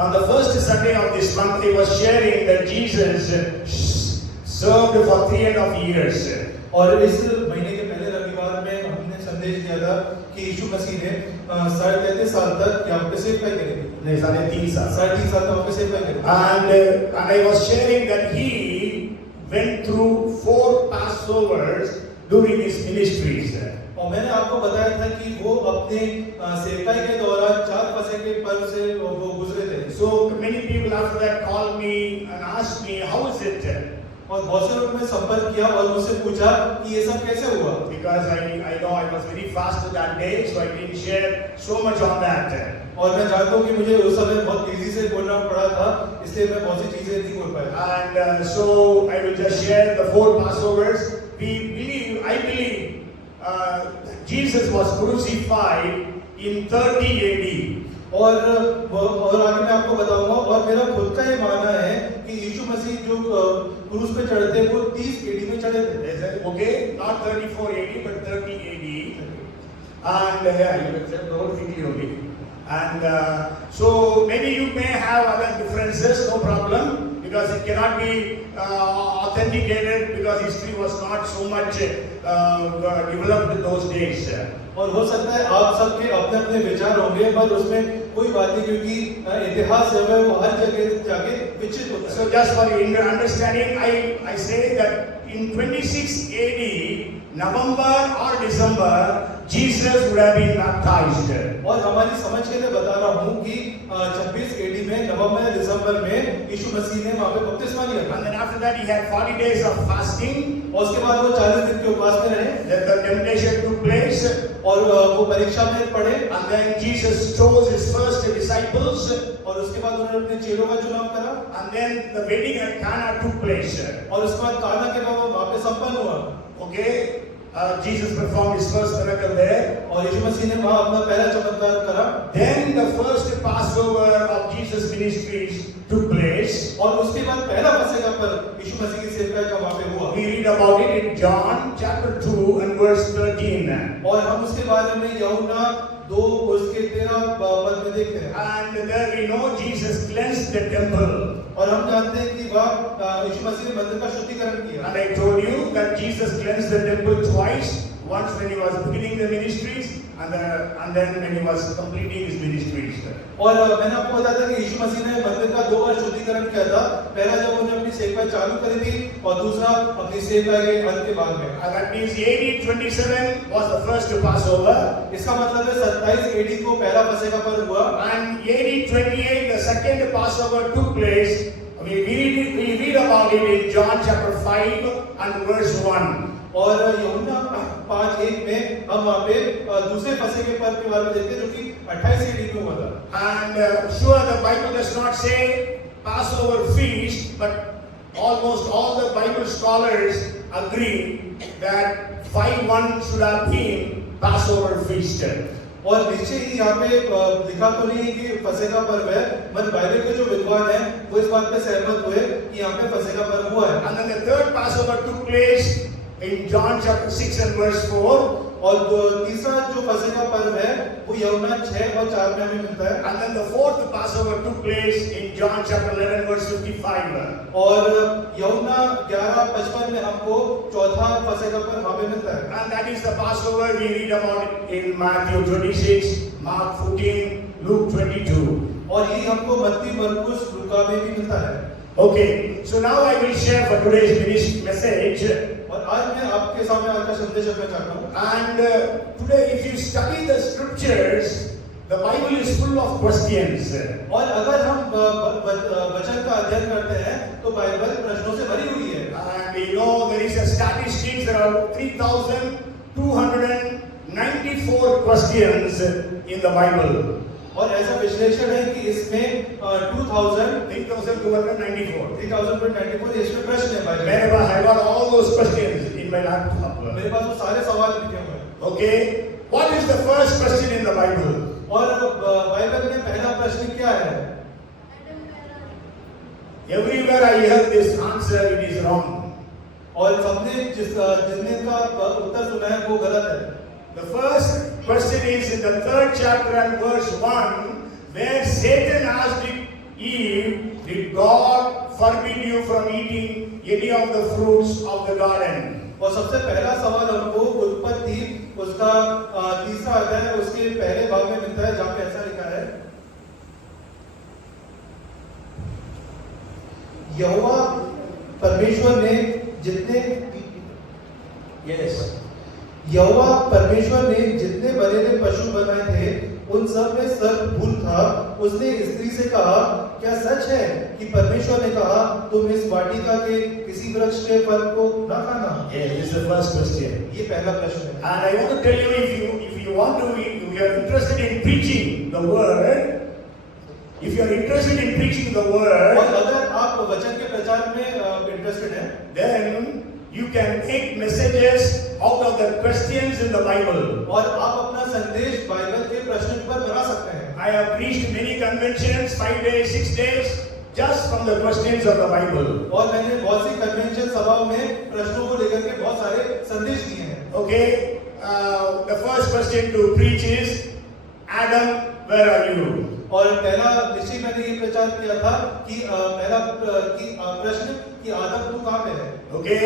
On the first Sunday of this month, he was sharing that Jesus served for 3.5 years. और इस महीने के पहले रविवार में हमने संदेश दिया था कि यीशु मसीह ने 33.5 साल तक यहाँ पे सेवकाई करी। नहीं, 3.5 साल। 3.5 साल तक वहाँ पे सेवकाई करी। And I was sharing that he went through 4 Passovers during his ministries. और मैंने आपको बताया था कि वो अपने सेवकाई के दौरान 4 फसह के पर्व से वो गुजरे थे। So many people after that called me and asked me, how is it? और बहुत से लोगों ने संपर्क किया और मुझसे पूछा कि ये सब कैसे हुआ? Because I know I was very fast that day, so I didn't share so much on that. और मैं जानता हूँ कि मुझे उस समय बहुत तेजी से बोलना पड़ा था, इसलिए मैं बहुत सी चीजें नहीं बोल पाया। And so I will just share the 4 Passovers. I believe Jesus was crucified in 30 AD. और आगे मैं आपको बताऊंगा और मेरा खुद का ये मानना है कि यीशु मसीह जो क्रूस पे चढ़े थे वो 30 एडी में चढ़े थे। Okay, not 34 AD but 30 AD. And you can don't quickly only. And so maybe you may have other differences, no problem, because it cannot be authenticated because history was not so much developed in those days. और हो सकता है आप सबके अपने अपने विचार होंगे, पर उसमें कोई बात नहीं, क्योंकि इतिहास जो है वो हर जगह जाके विकसित होता है। So just for your understanding, I say that in 26 AD, November or December, Jesus would have been baptized. और हमारी समझ के लिए बता रहा हूँ कि 26 एडी में नवंबर या दिसंबर में यीशु मसीह ने वहाँ पे बपतिस्मा लिया। And then after that he had 40 days of fasting. और उसके बाद वो 40 दिन के उपवास में रहे। Then the temptation took place. और वो परीक्षा में पड़े। And then Jesus chose his first disciples. और उसके बाद उन्होंने अपने चेलों का चुनाव करा। And then the wedding at Cana took place. और उसके बाद काना के बाद वहाँ पे संपन्न हुआ। Okay. Jesus performed his first miracle there. और यीशु मसीह ने वहाँ अपना पहला चमत्कार करा। Then the first Passover of Jesus' ministries took place. और उसके बाद पहला फसह पर यीशु मसीह की सेवकाई का वहाँ पे हुआ। We read about it in John chapter 2 and verse 13. और हम उसके बारे में यूहन्ना 2 उसके 13 पद में देखते हैं। And there we know Jesus cleansed the temple. और हम जानते हैं कि वह यीशु मसीह ने मंदिर का शुद्धिकरण किया। And I told you that Jesus cleansed the temple twice. Once when he was beginning the ministries, and then when he was completing his ministries. और मैंने आपको बताया था कि यीशु मसीह ने मंदिर का 2 बार शुद्धिकरण किया था। पहला जब उन्होंने अपनी सेवकाई चालू करी थी और दूसरा अपनी सेवकाई के अंत के बाद में। And that means AD 27 was the first Passover. इसका मतलब है 27 एडी को पहला फसह का पर्व हुआ। And AD 28 the second Passover took place. We read about it in John chapter 5 and verse 1. और यूहन्ना 5:1 में हम वहाँ पे दूसरे फसह के पर्व के बारे में देखते हैं, जो कि 28 एडी में हुआ था। And sure the Bible does not say Passover feast, but almost all the Bible scholars agree that 5:1 should have been Passover feast. और निश्चय ही यहाँ पे लिखा तो नहीं है कि फसह का पर्व है, मगर बाइबल के जो विद्वान हैं वो इस बात पे सहमत हुए कि यहाँ पे फसह का पर्व हुआ है। And then the third Passover took place in John chapter 6 and verse 4. और तीसरा जो फसह का पर्व है वो यूहन्ना 6 और 4 में हमें मिलता है। And then the fourth Passover took place in John chapter 11 verse 55. और यूहन्ना 11:55 में हमको चौथा फसह का पर्व वहाँ पे मिलता है। And that is the Passover we read about in Matthew 26, Mark 14, Luke 22. और ये हमको मत्ती, मरकुस, लूका में भी मिलता है। Okay, so now I will share for today's message. और आज मैं आपके सामने आज का संदेश रखना चाहता हूँ। And today, if you study the scriptures, the Bible is full of questions. और अगर हम वचन का अध्ययन करते हैं तो बाइबल प्रश्नों से भरी हुई है। And you know there is a statistics, there are 3,294 questions in the Bible. और ऐसा विश्लेषण है कि इसमें 3,294 इसमें प्रश्न है बाइबल। मेरे पास I got all those questions in my laptop. मेरे पास वो सारे सवाल लिखे हुए हैं। Okay, what is the first question in the Bible? और बाइबल में पहला प्रश्न क्या है? Everywhere I hear this answer, it is wrong. और सबने जिसने का उत्तर सुना है वो गलत है। The first question is in the 3rd chapter and verse 1, where Satan asked Eve, did God forbid you from eating any of the fruits of the garden? और सबसे पहला सवाल हमको उत्पत्ति उसका तीसरा अध्याय उसके पहले भाग में मिलता है जहाँ पे ऐसा लिखा है, यहोवा परमेश्वर ने जितने यहोवा परमेश्वर ने जितने बनेले पशु बनाए थे उन सब में सर्प भूल था। उसने स्त्री से कहा, क्या सच है कि परमेश्वर ने कहा तुम इस वाटिका के किसी वृक्ष के फल को न खाना? Yes, this is the first question. ये पहला प्रश्न है। And I want to tell you, if you want to, if you are interested in preaching the word, if you are interested in preaching the word, और अगर आप वचन के प्रचार में इंटरेस्टेड हैं, then you can make messages out of the questions in the Bible. और आप अपना संदेश बाइबल के प्रश्न पर बना सकते हैं। I have preached many conventions, 5 days, 6 days, just from the questions of the Bible. और मैंने बहुत सी कन्वेंशन सभाओं में प्रश्नों को लेकर के बहुत सारे संदेश दिए हैं। Okay, the first question to preach is, Adam, where are you? और पहला निश्चय मैंने ये प्रचार किया था कि पहला प्रश्न कि आदम तू कहाँ पे है? Okay,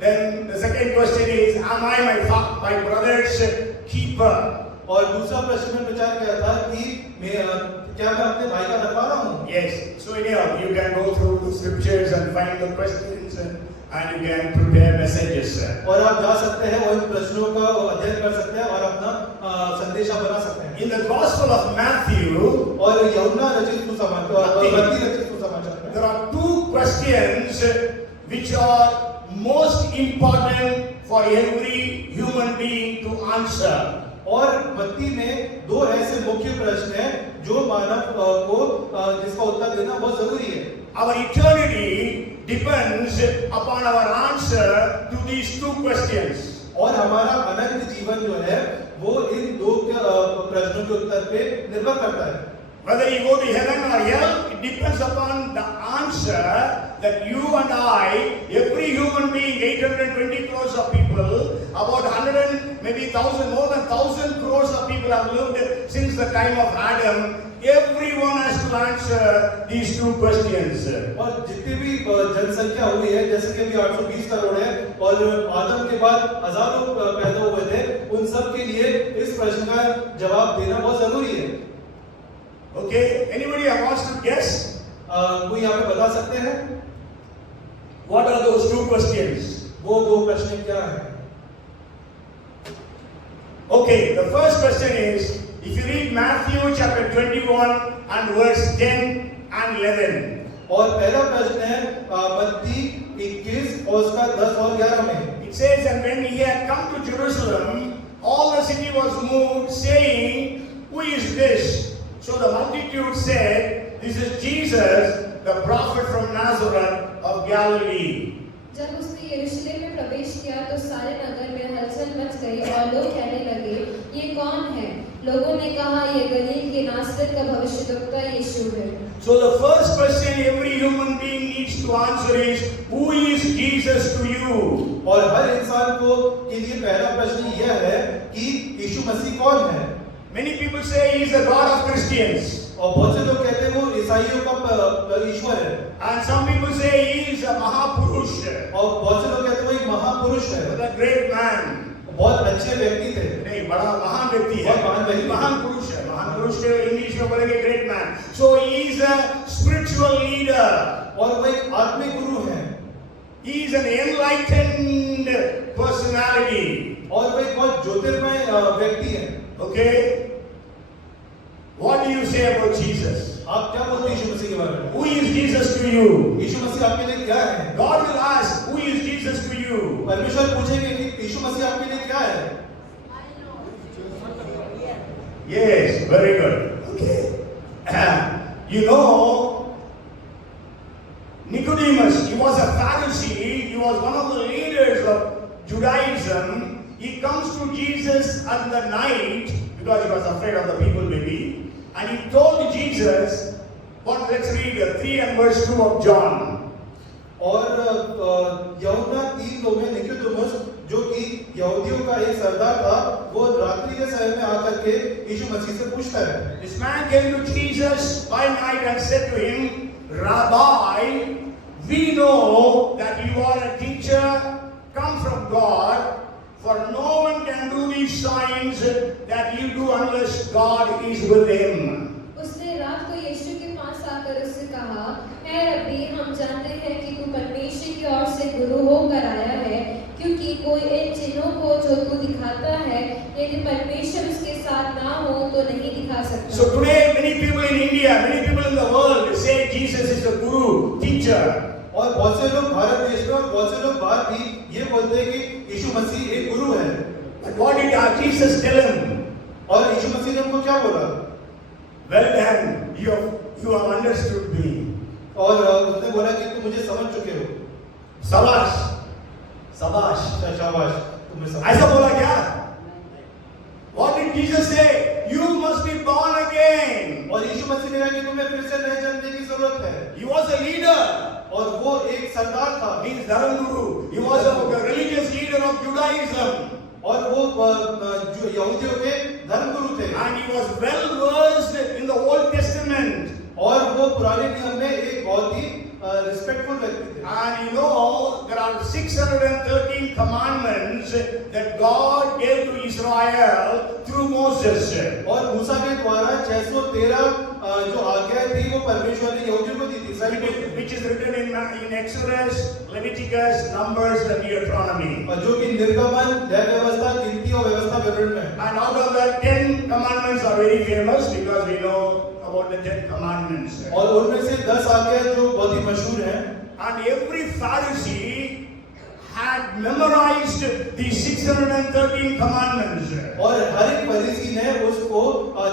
then the second question is, am I my brother's keeper? और दूसरा प्रश्न में प्रचार किया था कि क्या मैं अपने भाई का रखवाला हूँ? Yes. So anyhow, you can go through the scriptures and find the questions and you can prepare messages. और आप जा सकते हैं और इन प्रश्नों का अध्ययन कर सकते हैं और अपना संदेशा बना सकते हैं। In the Gospel of Matthew, और यूहन्ना रचित सुसमाचार और मत्ती रचित सुसमाचार में there are two questions which are most important for every human being to answer. और मत्ती में दो ऐसे मुख्य प्रश्न हैं जो मानव को जिसका उत्तर देना बहुत जरूरी है। Our eternity depends upon our answer to these two questions. और हमारा अनंत जीवन जो है वो इन दो प्रश्नों के उत्तर पे निर्भर करता है। Whether you go to heaven or hell, it depends upon the answer that you and I, every human being, 820 crores of people, about 100, maybe 1,000, more than 1,000 crores of people have lived since the time of Adam. Everyone has to answer these two questions. और जितनी भी जनसंख्या हुई है, जैसे कि अभी 820 करोड़ है और आदम के बाद हजारों पैदा हुए थे, उन सब के लिए इस प्रश्न का जवाब देना बहुत जरूरी है। Okay, anybody who wants to guess? कोई यहाँ पे बता सकते हैं? What are those two questions? वो दो प्रश्न क्या हैं? Okay, the first question is, if you read Matthew chapter 21 and verse 10 and 11. और पहला प्रश्न है मत्ती 21 और उसका 10 और 11 में। It says, and when he had come to Jerusalem, all the city was moved, saying, who is this? So the multitude said, this is Jesus, the prophet from Nazareth of Galilee. जब उसने यरूशलेम में प्रवेश किया तो सारे नगर में हलचल मच गई और लोग कहने लगे, ये कौन है? लोगों ने कहा, ये गलील के नासरत का भविष्यद्वक्ता यीशु है। So the first question every human being needs to answer is, who is Jesus to you? और हर इंसान को के लिए पहला प्रश्न यह है कि यीशु मसीह कौन है? Many people say he is the God of Christians. और बहुत से लोग कहते हैं वो ईसाइयों का ईश्वर है। And some people say he is a Mahapurush. और बहुत से लोग कहते हैं वो एक महापुरुष है। A great man. बहुत अच्छे व्यक्ति थे। नहीं, बड़ा महान व्यक्ति है। बहुत महान व्यक्ति। महान पुरुष है। महान पुरुष के इंग्लिश में बोलेंगे great man. So he is a spiritual leader. और वो एक आत्मिक गुरु है। He is an enlightened personality. और वो एक बहुत ज्योतिर्मय व्यक्ति है। Okay. What do you say about Jesus? आप क्या बोलते हैं यीशु मसीह के बारे में? Who is Jesus to you? यीशु मसीह आपके लिए क्या है? God will ask, who is Jesus to you? परमेश्वर पूछेंगे कि यीशु मसीह आपके लिए क्या है? Yes, very good. Okay. You know, Nicodemus, he was a Pharisee, he was one of the leaders of Judaism. He comes to Jesus at the night, because he was afraid of the people maybe, and he told Jesus, let's read 3 and verse 2 of John. और यूहन्ना 3:2 में निकोदेमुस जो कि यहूदियों का एक सरदार था, वो रात्रि के समय में आकर के यीशु मसीह से पूछता है। This man came to Jesus by night and said to him, Rabbi, we know that you are a teacher come from God, for no one can do these signs that you do unless God is with him. उसने रात को यीशु के पास आकर उससे कहा, है रब्बी, हम जानते हैं कि तू परमेश्वर की ओर से गुरु होकर आया है, क्योंकि कोई इन चिन्हों को जो तू दिखाता है, यदि परमेश्वर उसके साथ ना हो तो नहीं दिखा सकता। So today many people in India, many people in the world say Jesus is a guru, teacher. और बहुत से लोग भारत देश में और बहुत से लोग बाहर भी ये बोलते हैं कि यीशु मसीह एक गुरु है। But what did our Jesus tell him? और यीशु मसीह ने उनको क्या बोला? Well then, you have understood me. और उसने बोला कि तुम मुझे समझ चुके हो। Sabash. Sabash. शाबाश, तुमने समझ। ऐसा बोला क्या? What did Jesus say? You must be born again. और यीशु मसीह ने कहा कि तुम्हें फिर से नए जन्म की जरूरत है। He was a leader. और वो एक सरदार था। He is Dharmguru. He was a religious leader of Judaism. और वो जो यहूदियों के धर्मगुरु थे। And he was well versed in the Old Testament. और वो पुराने नियम में एक बहुत ही रिस्पेक्टफुल व्यक्ति थे। And you know, there are 613 commandments that God gave to Israel through Moses. और मूसा के द्वारा 613 जो आज्ञाएं थी वो परमेश्वर ने यहूदियों को दी थी। Which is written in Exodus, Leviticus, Numbers, and Deuteronomy. और जो कि निर्गमन, न्याय व्यवस्था, गिनती और व्यवस्था विवरण में। And out of the 10 commandments are very famous because we know about the 10 commandments. और उनमें से 10 आज्ञाएं जो बहुत ही मशहूर हैं। And every Pharisee had memorized the 613 commandments. और हर एक फरीसी ने उसको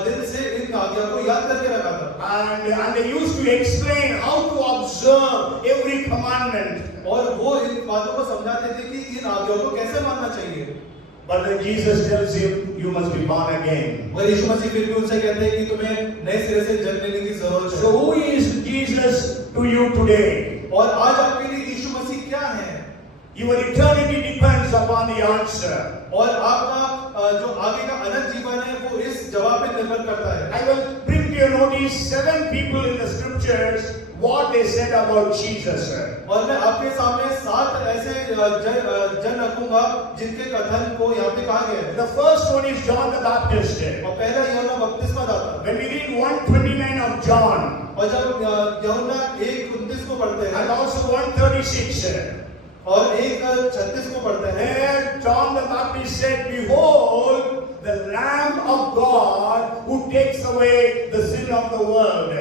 दिल से इन आज्ञा को याद करके रखा था। And they used to explain how to observe every commandment. और वो इन बातों को समझाते थे कि इन आज्ञाओं को कैसे मानना चाहिए। But then Jesus tells him, you must be born again. और यीशु मसीह फिर भी उनसे कहते हैं कि तुम्हें नए सिरे से जन्म लेने की जरूरत है। So who is Jesus to you today? और आज आपके लिए यीशु मसीह क्या है? Your eternity depends upon the answer. और आपका जो आगे का अनंत जीवन है वो इस जवाब पे निर्भर करता है। I will bring to your notice 7 people in the scriptures what they said about Jesus. और मैं आपके सामने 7 ऐसे जन रखूंगा जिनके कथन को यहाँ पे कहा गया है। The first one is John the Baptist. और पहला यूहन्ना बपतिस्मा दाता। When we read 129 of John और जब यूहन्ना 1:29 को पढ़ते हैं and also 136. और 1:36 को पढ़ते हैं, There John the Baptist said, behold the Lamb of God who takes away the sin of the world.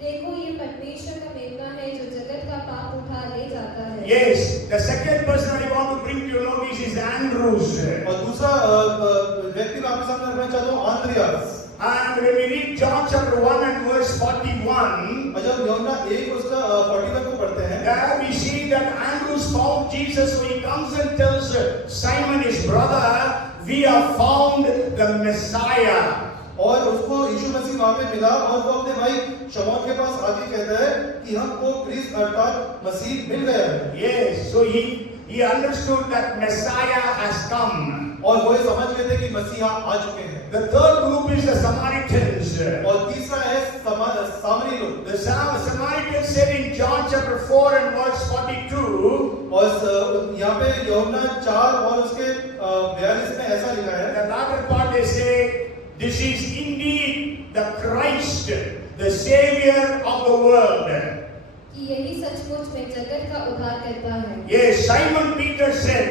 देखो ये परमेश्वर का मेमना है जो जगत का पाप उठा ले जाता है। Yes, the second person I want to bring to your notice is Andrews. और दूसरा व्यक्ति मैं आपके सामने रखना चाहता हूँ Andreas. And when we read John chapter 1 and verse 41, और जब यूहन्ना 1 उसका 41 को पढ़ते हैं, there we see that Andrews found Jesus, so he comes and tells Simon his brother, we have found the Messiah. और उसको यीशु मसीह वहां पे मिला और वो अपने भाई शमौन के पास आके कहता है कि हमको क्रिस्त अर्थात मसीह मिल गया है। Yes, so he understood that Messiah has come. और वो ये समझ गए थे कि मसीहा आ चुके हैं। The third group is the Samaritans. और तीसरा है सामरी लोग। The Samaritans said in John chapter 4 and verse 42, और यहाँ पे यूहन्ना 4 और उसके 42 में ऐसा लिखा है। the latter part they say, this is indeed the Christ, the Savior of the world. कि यही सचमुच में जगत का उद्धार करता है। Yes, Simon Peter said,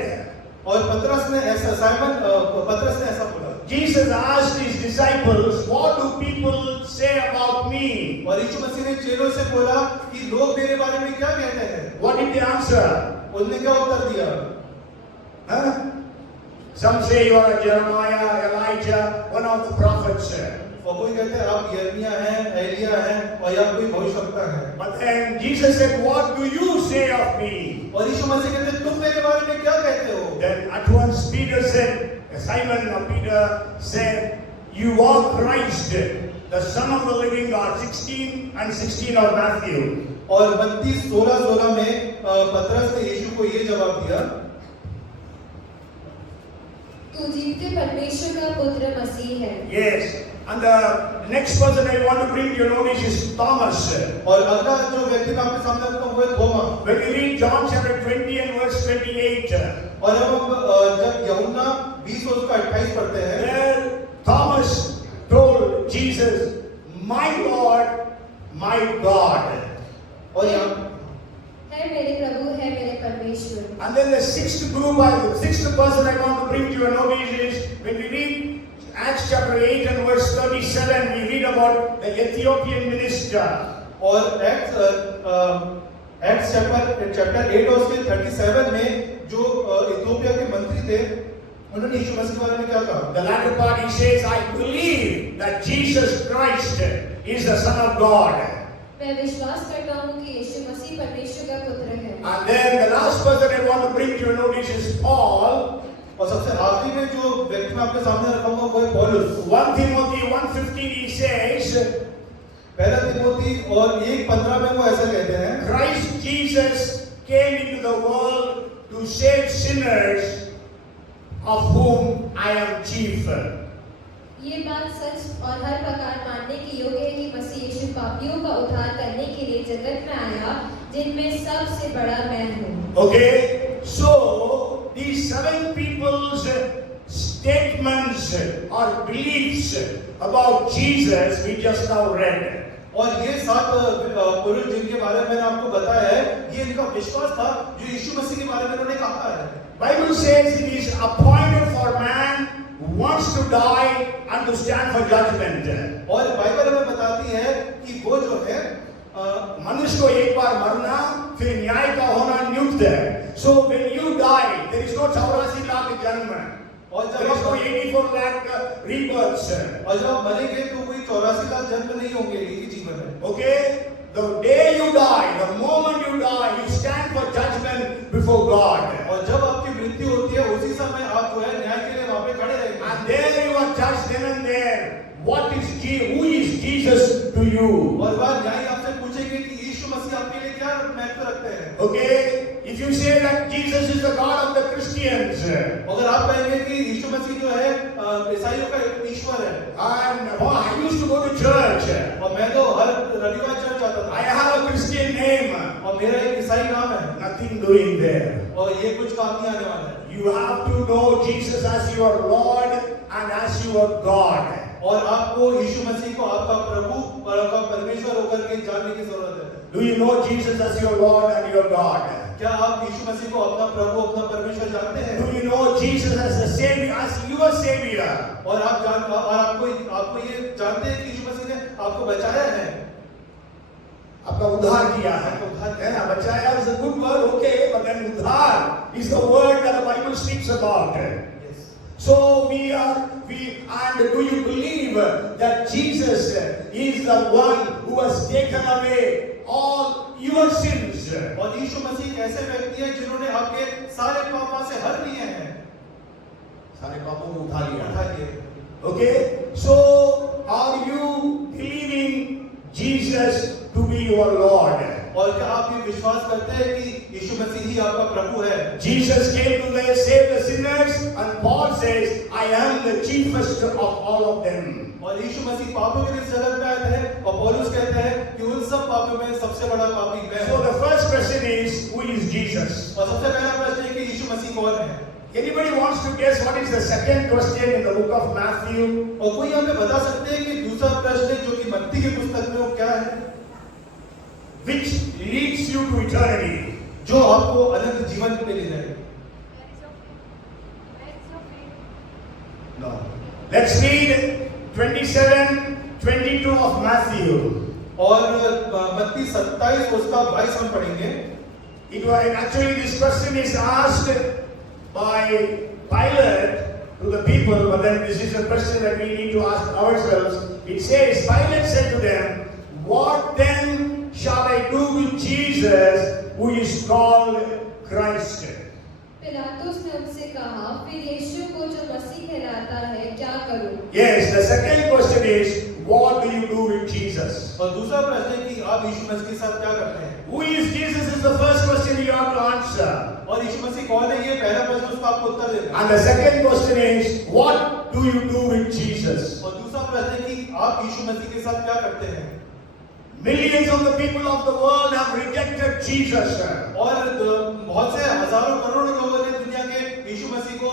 और पतरस ने ऐसा बोला। Jesus asked his disciples, what do people say about me? और यीशु मसीह ने चेलों से बोला कि लोग मेरे बारे में क्या कहते हैं? What did they answer? उन्होंने क्या उत्तर दिया? Huh? Some say you are Jeremiah, Elijah, one of the prophets. और कोई कहते हैं आप यिर्मयाह हैं, एलिय्याह हैं और या कोई भविष्यवक्ता हैं। But then Jesus said, what do you say of me? और यीशु मसीह कहते हैं तुम मेरे बारे में क्या कहते हो? Then at once Peter said, Simon or Peter said, you are Christ, the Son of the living God. 16 and 16 of Matthew. और 32, 16, 16 में पतरस ने यीशु को ये जवाब दिया। 16 and 16 of Matthew. 16 and 16 of Matthew. 16 और 16 में पतरस ने यीशु को ये जवाब दिया। और 32, 16, 16 में पतरस ने यीशु को ये जवाब दिया। 16 और 16 में पतरस ने यीशु को ये जवाब दिया। तू जीवते परमेश्वर का पुत्र मसीह है। Yes. And the next person I want to bring to your notice is Thomas. और अगला जो व्यक्ति मैं आपके सामने रखता हूँ वो है थोमा। When we read John chapter 20 and verse 28, और हम जब यूहन्ना 20 और उसका 28 पढ़ते हैं, there Thomas told Jesus, "My Lord, my God." और यहाँ है मेरे प्रभु, है मेरे परमेश्वर। And then the sixth person I want to bring to your notice is when we read Acts chapter 8 and verse 37, we read about the Ethiopian minister. और acts chapter 8 और उसके 37 में जो इथियोपिया के मंत्री थे, उन्होंने यीशु मसीह के बारे में क्या कहा? The latter part he says, "I believe that Jesus Christ is the Son of God." मैं विश्वास करता हूँ कि यीशु मसीह परमेश्वर का पुत्र है। And then the last person I want to bring to your notice is Paul. और सबसे आखिरी में जो व्यक्ति मैं आपके सामने रखूंगा वो है पौलुस। 1 Timothy 1:15 he says, पहला तिमोथी और 1:15 में वो ऐसा कहते हैं, Christ Jesus came into the world to save sinners, of whom I am chief. ये बात सच और हर प्रकार मानने की योग्य है कि मसीह यीशु पापियों का उद्धार करने के लिए जगत में आया, जिनमें सबसे बड़ा मैं हूँ। Okay, so these 7 people's statements or beliefs about Jesus we just now read. और ये 7 पुरुष जिनके बारे में मैंने आपको बताया है, ये इनका विश्वास था जो यीशु मसीह के बारे में उन्होंने कहा है। Bible says it is appointed for man who wants to die and to stand for judgment. और बाइबल हमें बताती है कि वो जो है मनुष्य को एक बार मरना फिर न्याय का होना नियुक्त है. So when you die, there is no 84 लाख जन्म, और there is no 84 lakh rebirths. और जब आप मरेंगे तो कोई 84 लाख जन्म नहीं होंगे एक ही जीवन में। Okay, the day you die, the moment you die, you stand for judgment before God. और जब आपकी मृत्यु होती है उसी समय आप जो है न्याय के लिए वहां पे खड़े रहेंगे। And there you are judged then and there. Who is Jesus to you? और वह न्याय आपसे पूछेंगे कि यीशु मसीह आपके लिए क्या महत्व रखते हैं। Okay, if you say that Jesus is the God of the Christians, अगर आप कहेंगे कि यीशु मसीह जो है ईसाइयों का ईश्वर है, and I used to go to church, और मैं तो हर रविवार चर्च जाता I था, have a Christian name, और मेरा एक ईसाई नाम है, nothing doing there. और ये कुछ काम नहीं आने वाला है। You have to know Jesus as your Lord and as your God. और आपको यीशु मसीह को आपका प्रभु और आपका परमेश्वर होकर के जानने की जरूरत है। Do you know Jesus as your Lord and your God? क्या आप यीशु मसीह को अपना प्रभु अपना परमेश्वर जानते हैं? Do you know Jesus as the Savior, as your Savior? और आपको ये जानते हैं कि यीशु मसीह ने आपको बचाया है, आपका उद्धार किया है। है ना? बचाया is a good word, okay, but then उद्धार is the word that the Bible speaks about. So and do you believe that Jesus is the one who has taken away all your sins? और यीशु मसीह एक ऐसे व्यक्ति हैं जिन्होंने आपके सारे पापों से हर लिए हैं, सारे पापों को उठा लिया। उठा लिए। Okay, so are you believing Jesus to be your Lord? और क्या आप ये विश्वास करते हैं कि यीशु मसीह ही आपका प्रभु है? Jesus came to save the sinners, and Paul says, I am the chiefest of all of them. और यीशु मसीह पापों के लिए इस जगत में आए थे, और पौलुस कहते हैं कि उन सब पापों में सबसे बड़ा पापी मैं So हूं। the first question is, who is Jesus? और सबसे पहला प्रश्न है कि यीशु मसीह कौन है? Anybody wants to guess what is the second question in the book of Matthew? और कोई हमें बता सकते हैं कि दूसरा प्रश्न जो कि मत्ती की पुस्तक में वो क्या है, Which leads you to eternity? जो आपको अनंत जीवन पे ले जाए? No. Let's read 27-22 of Matthew. और मत्ती 27 उसका 22 हम पढ़ेंगे। Actually, this question is asked by Pilate to the people, but then this is a question that we need to ask ourselves. It says, Pilate said to them, what then shall I do with Jesus who is called Christ? पिलातुस ने उनसे कहा, फिर यीशु को जो मसीह कहलाता है क्या करूं? Yes, the second question is, what do you do with Jesus? और दूसरा प्रश्न है कि आप यीशु मसीह के साथ क्या करते हैं? Who is Jesus is the first question you have to answer. और यीशु मसीह कौन है, ये पहला प्रश्न उसका आपको उत्तर देना And the second question is, what do you do with Jesus? और दूसरा प्रश्न है कि आप यीशु मसीह के साथ क्या करते हैं? Millions of the people of the world have rejected Jesus. और बहुत से हजारों करोड़ों लोगों ने दुनिया के यीशु मसीह को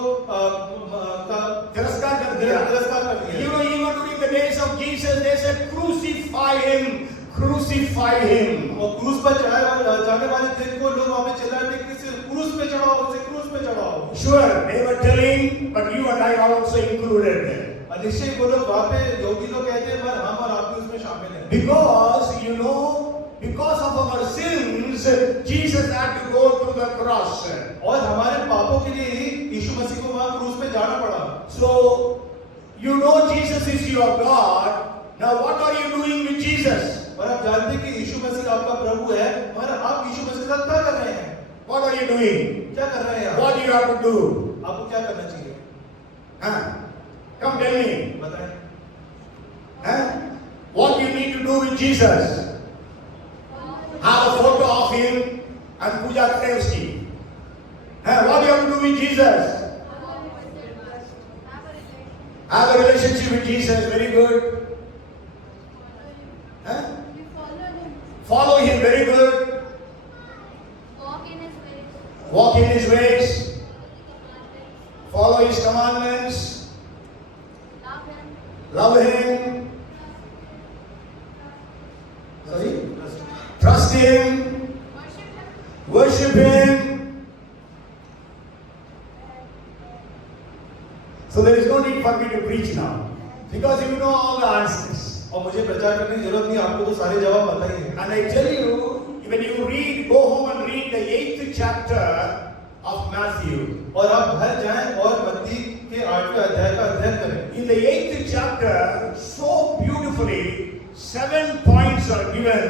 तिरस्कार कर दिया. तिरस्कार कर दिया. You know, even during the days of Jesus, they said, crucify him, crucify him. और क्रूस पर चढ़ाए जाने वाले दिन को लोग वहां पे चिल्ला रहे थे कि इसे क्रूस पे चढ़ाओ, इसे क्रूस पे चढ़ाओ. Sure, they were telling, but you and I are also included. निश्चय वो लोग वहां पे योगी लोग कहते हैं, पर हम और आप भी उसमें शामिल हैं. Because, you know, because of our sins, Jesus had to go to the cross. और हमारे पापों के लिए ही यीशु मसीह को वहां क्रूस पे जाना पड़ा. So, you know Jesus is your God. Now what are you doing with Jesus? और आप जानते हैं कि यीशु मसीह आपका प्रभु है, और आप यीशु मसीह के साथ क्या कर रहे हैं? What are you doing? क्या कर रहे हैं? What do you have to do? आपको क्या करना चाहिए? Huh? Come tell me. बताएं. Huh? What you need to do with Jesus? Have a photo of him and puja kare uski. Huh? What do you have to do with Jesus? Have a relationship with Jesus. Very good. Huh? Follow him. Very good. Walk in his ways. Follow his commandments. Love him. Sorry? Trust him. Worship him. So there is no need for me to preach now, because you know all the answers. और मुझे प्रचार करने की जरूरत नहीं, आपको तो सारे जवाब पता ही है. And I tell you, when you read, go home and read the 8th chapter of Matthew. और आप घर जाएं और मत्ती के 8वें अध्याय का अध्ययन करें. In the 8th chapter, so beautifully, 7 points are given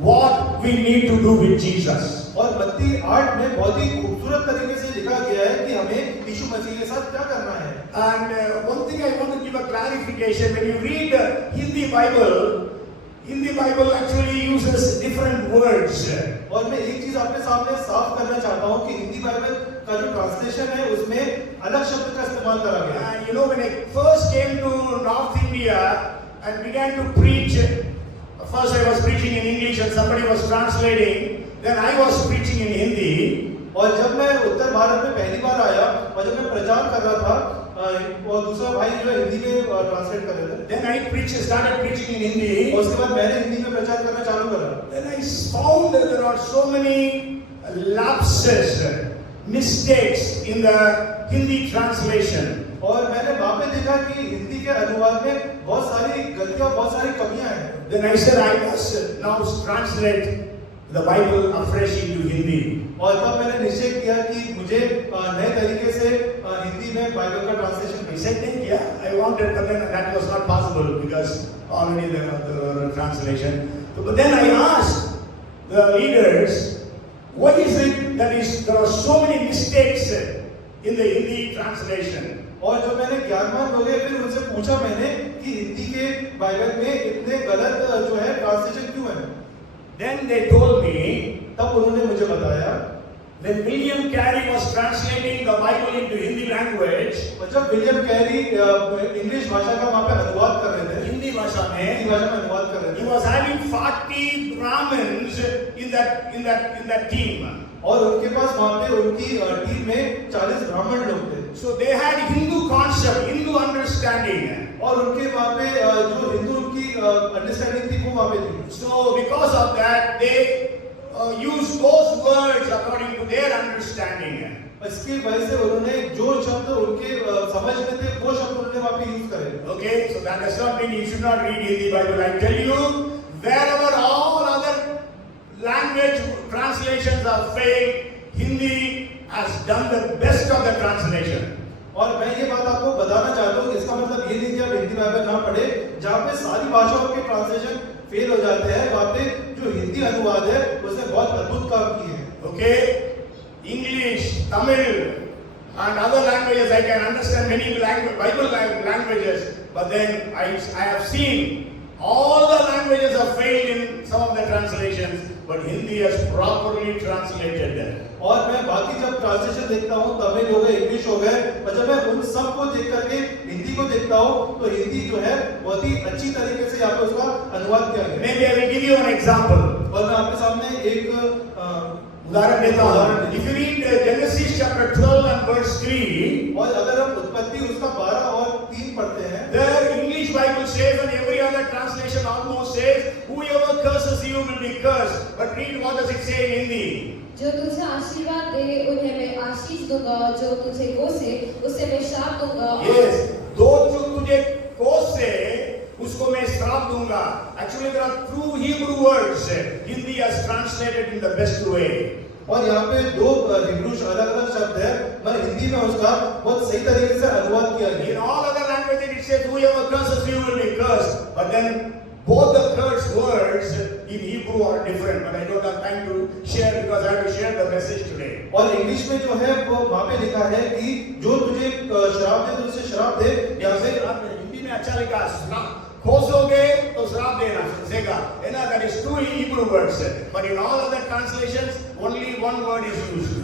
what we need to do with Jesus. और मत्ती 8 में बहुत ही खूबसूरत तरीके से लिखा गया है कि हमें यीशु मसीह के साथ क्या करना है. And one thing I want to give a clarification, when you read Hindi Bible actually uses different words. और मैं एक चीज आपके सामने साफ करना चाहता हूँ कि हिंदी बाइबल का जो ट्रांसलेशन है उसमें अलग शब्द का इस्तेमाल करा गया है. And you know, when I first came to North India and began to preach, first I was preaching in English and somebody was translating, then I was preaching in Hindi. और जब मैं उत्तर भारत में पहली बार आया और जब मैं प्रचार कर रहा था और दूसरा भाई जो है हिंदी में ट्रांसलेट कर रहे थे. Then I started preaching in Hindi. और उसके बाद मैंने हिंदी में प्रचार करना चालू करा. Then I found that there are so many lapses, mistakes in the Hindi translation. और मैंने वहाँ पे देखा कि हिंदी के अनुवाद में बहुत सारी गलतियाँ, बहुत सारी कमियाँ हैं. Then I said I must now translate the Bible afresh into Hindi. और तब मैंने निश्चय किया कि मुझे नए तरीके से हिंदी में बाइबल का translation He said, yeah, I wanted, but then that was not possible because already there was a translation. But then I asked the leaders, why is it that there are so many mistakes in the Hindi translation? और जो मैंने ज्ञानवान लोग हैं फिर उनसे पूछा मैंने कि हिंदी के बाइबल में इतने गलत जो है ट्रांसलेशन क्यों है. Then they told me, तब उन्होंने मुझे बताया, when William Carey was translating the Bible into Hindi language, और जब विलियम कैरी इंग्लिश भाषा का वहाँ पे अनुवाद कर रहे थे, हिंदी भाषा हिंदी में, भाषा में अनुवाद कर रहे he थे, was having 40 Brahmins in that team. और उनके पास वहाँ पे उनकी टीम में 40 ब्राह्मण लोग थे. So they had Hindu concept, Hindu understanding. और उनके वहाँ पे जो हिंदू उनकी अंडरस्टैंडिंग थी वो वहाँ पे थी. So because of that, they used those words according to their understanding. इसकी वजह से उन्होंने जो शब्द उनके समझ में थे वो शब्द उन्होंने वहाँ पे यूज करे. Okay, so that does not mean you should not read Hindi Bible. I tell you, wherever all other language translations are failed, Hindi has done the best of the translation. और मैं ये बात आपको बताना चाहता हूँ, इसका मतलब ये नहीं कि आप हिंदी बाइबल ना पढ़े. जहाँ पे सारी भाषाओं के ट्रांसलेशन फेल हो जाते हैं, वहाँ पे जो हिंदी अनुवाद है उसने बहुत अद्भुत काम किए हैं. Okay, English, Tamil, and other languages I can understand many Bible languages, but then I have seen all the languages have failed in some of the translations, but Hindi has properly translated them. और मैं बाकी जब ट्रांसलेशन देखता हूँ, तमिल हो गए, इंग्लिश हो गए, और जब मैं उन सब को देख करके हिंदी को देखता हूँ तो हिंदी जो है बहुत ही अच्छी तरीके से यहाँ पे उसका अनुवाद किया गया है। Maybe I will give you an example. और मैं आपके सामने एक उदाहरण देता हूँ. If you read Genesis chapter 12 and verse 3, और अगर हम उत्पत्ति उसका 12 और 3 पढ़ते हैं, the English Bible says and every other translation almost says, whoever curses you will be cursed. But read what does it say in Hindi? जो तुझे आशीर्वाद दे उन्हें मैं आशीष दूंगा, जो तुझे कोसे उसे मैं श्राप दूंगा। Yes, दो जो तुझे कोसे उसको मैं श्राप दूंगा. Actually there are two Hebrew words Hindi has translated in the best way. और यहाँ पे दो हिब्रू अलग-अलग शब्द है, मगर हिंदी में उसका बहुत सही तरीके से अनुवाद किया गया है। In all other languages it says whoever curses you will be cursed. But then both the curse words in Hebrew are different. But I don't have time to share because I have to share the message today. और इंग्लिश में जो है वो वहाँ पे लिखा है कि जो तुझे श्राप दे तो उसे श्राप दे, या फिर हिंदी में अच्छा लिखा श्राप खोसोगे तो श्राप देना सीखेगा है ना. That is two Hebrew words. But in all other translations only one word is used.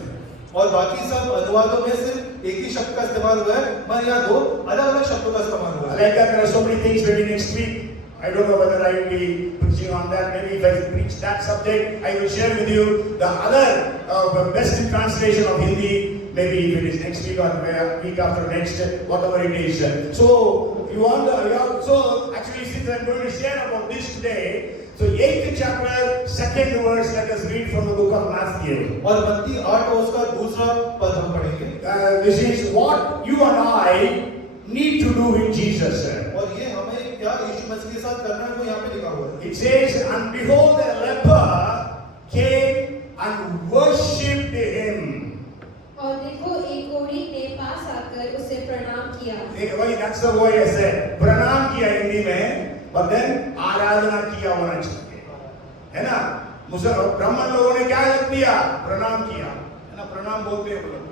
और बाकी सब अनुवादों में सिर्फ एक ही शब्द का इस्तेमाल हुआ है, मगर यहाँ दो अलग-अलग शब्दों का इस्तेमाल हुआ है। Like that there are so many things maybe next week. I don't know whether I will be preaching on that. Maybe if I preach that subject, I will share with you the other best translation of Hindi. Maybe if it is next week or week after next, whatever it is. So you want so actually since I'm going to share about this today. So 8th chapter, 2nd verse, let us read from the book of Matthew. और मत्ती 8 और उसका दूसरा पद हम पढ़ेंगे। This is what you and I need to do with Jesus. और ये हमें क्या यीशु मसीह के साथ करना है वो यहाँ पे लिखा हुआ है। It says, and behold, a leper came and worshipped him. और देखो एक कोढ़ी ने पास आकर उसे प्रणाम किया। वही that's the way I said. प्रणाम किया हिंदी में, but then आराधना किया होना चाहिए, है ना. मुसलमान ब्राह्मण लोगों ने क्या रख दिया? प्रणाम किया, है ना. प्रणाम बोलते हैं लोग.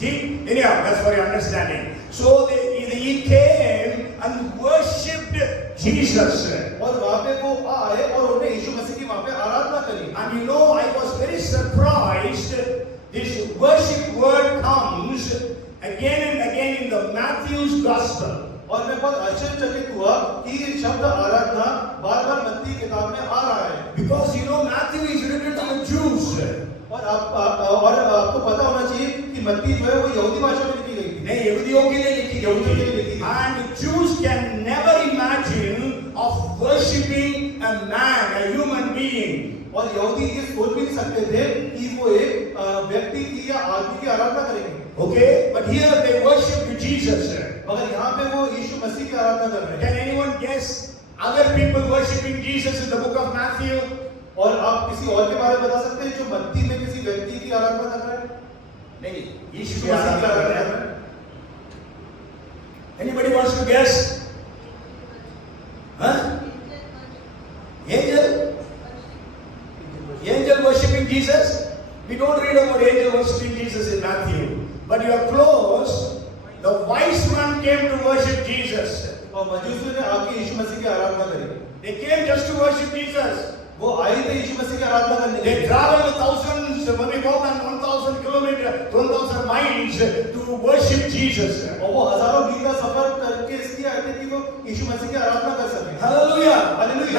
ठीक? Anyhow, that's for your understanding. So he came and worshipped Jesus. और वहाँ पे वो आए और उन्हें यीशु मसीह की वहाँ पे आराधना करी। And you know, I was very surprised. This worship word comes again and again in the Matthew's Gospel. और मैं बहुत आश्चर्यचकित हुआ कि ये शब्द आराधना बार-बार मत्ती किताब में आ रहा है। Because you know Matthew is written to the Jews. और आपको पता होना चाहिए कि मत्ती जो है वो यहूदी भाषा में लिखी गई थी। नहीं, यहूदियों के लिए लिखी यहूदियों के लिए लिखी गई। And Jews can never imagine of worshipping a man, a human being. और यहूदी ये सोच भी नहीं सकते थे कि वो एक व्यक्ति की या आदमी की आराधना करेंगे। Okay, but here they worship Jesus. मगर यहाँ पे वो यीशु मसीह की आराधना कर रहे हैं। Can anyone guess other people worshiping Jesus in the book of Matthew? और आप किसी और के बारे में बता सकते हैं जो मत्ती में किसी व्यक्ति की आराधना कर रहा है? नहीं, यीशु मसीह की आराधना कर रहा है। Anybody wants to guess? Huh? Angel worshiping Jesus? We don't read about angel worshiping Jesus in Matthew. But you are close. The wise man came to worship Jesus. और मजूसियों ने आके यीशु मसीह की आराधना करी। They came just to worship Jesus. वो आए थे यीशु मसीह की आराधना करने के They लिए। traveled thousands, maybe more than 1,000 kilometers, 1,000 miles to worship Jesus. और वो हजारों मील का सफर करके इसलिए आए थे कि वो यीशु मसीह की आराधना कर सकें। Hallelujah. Hallelujah.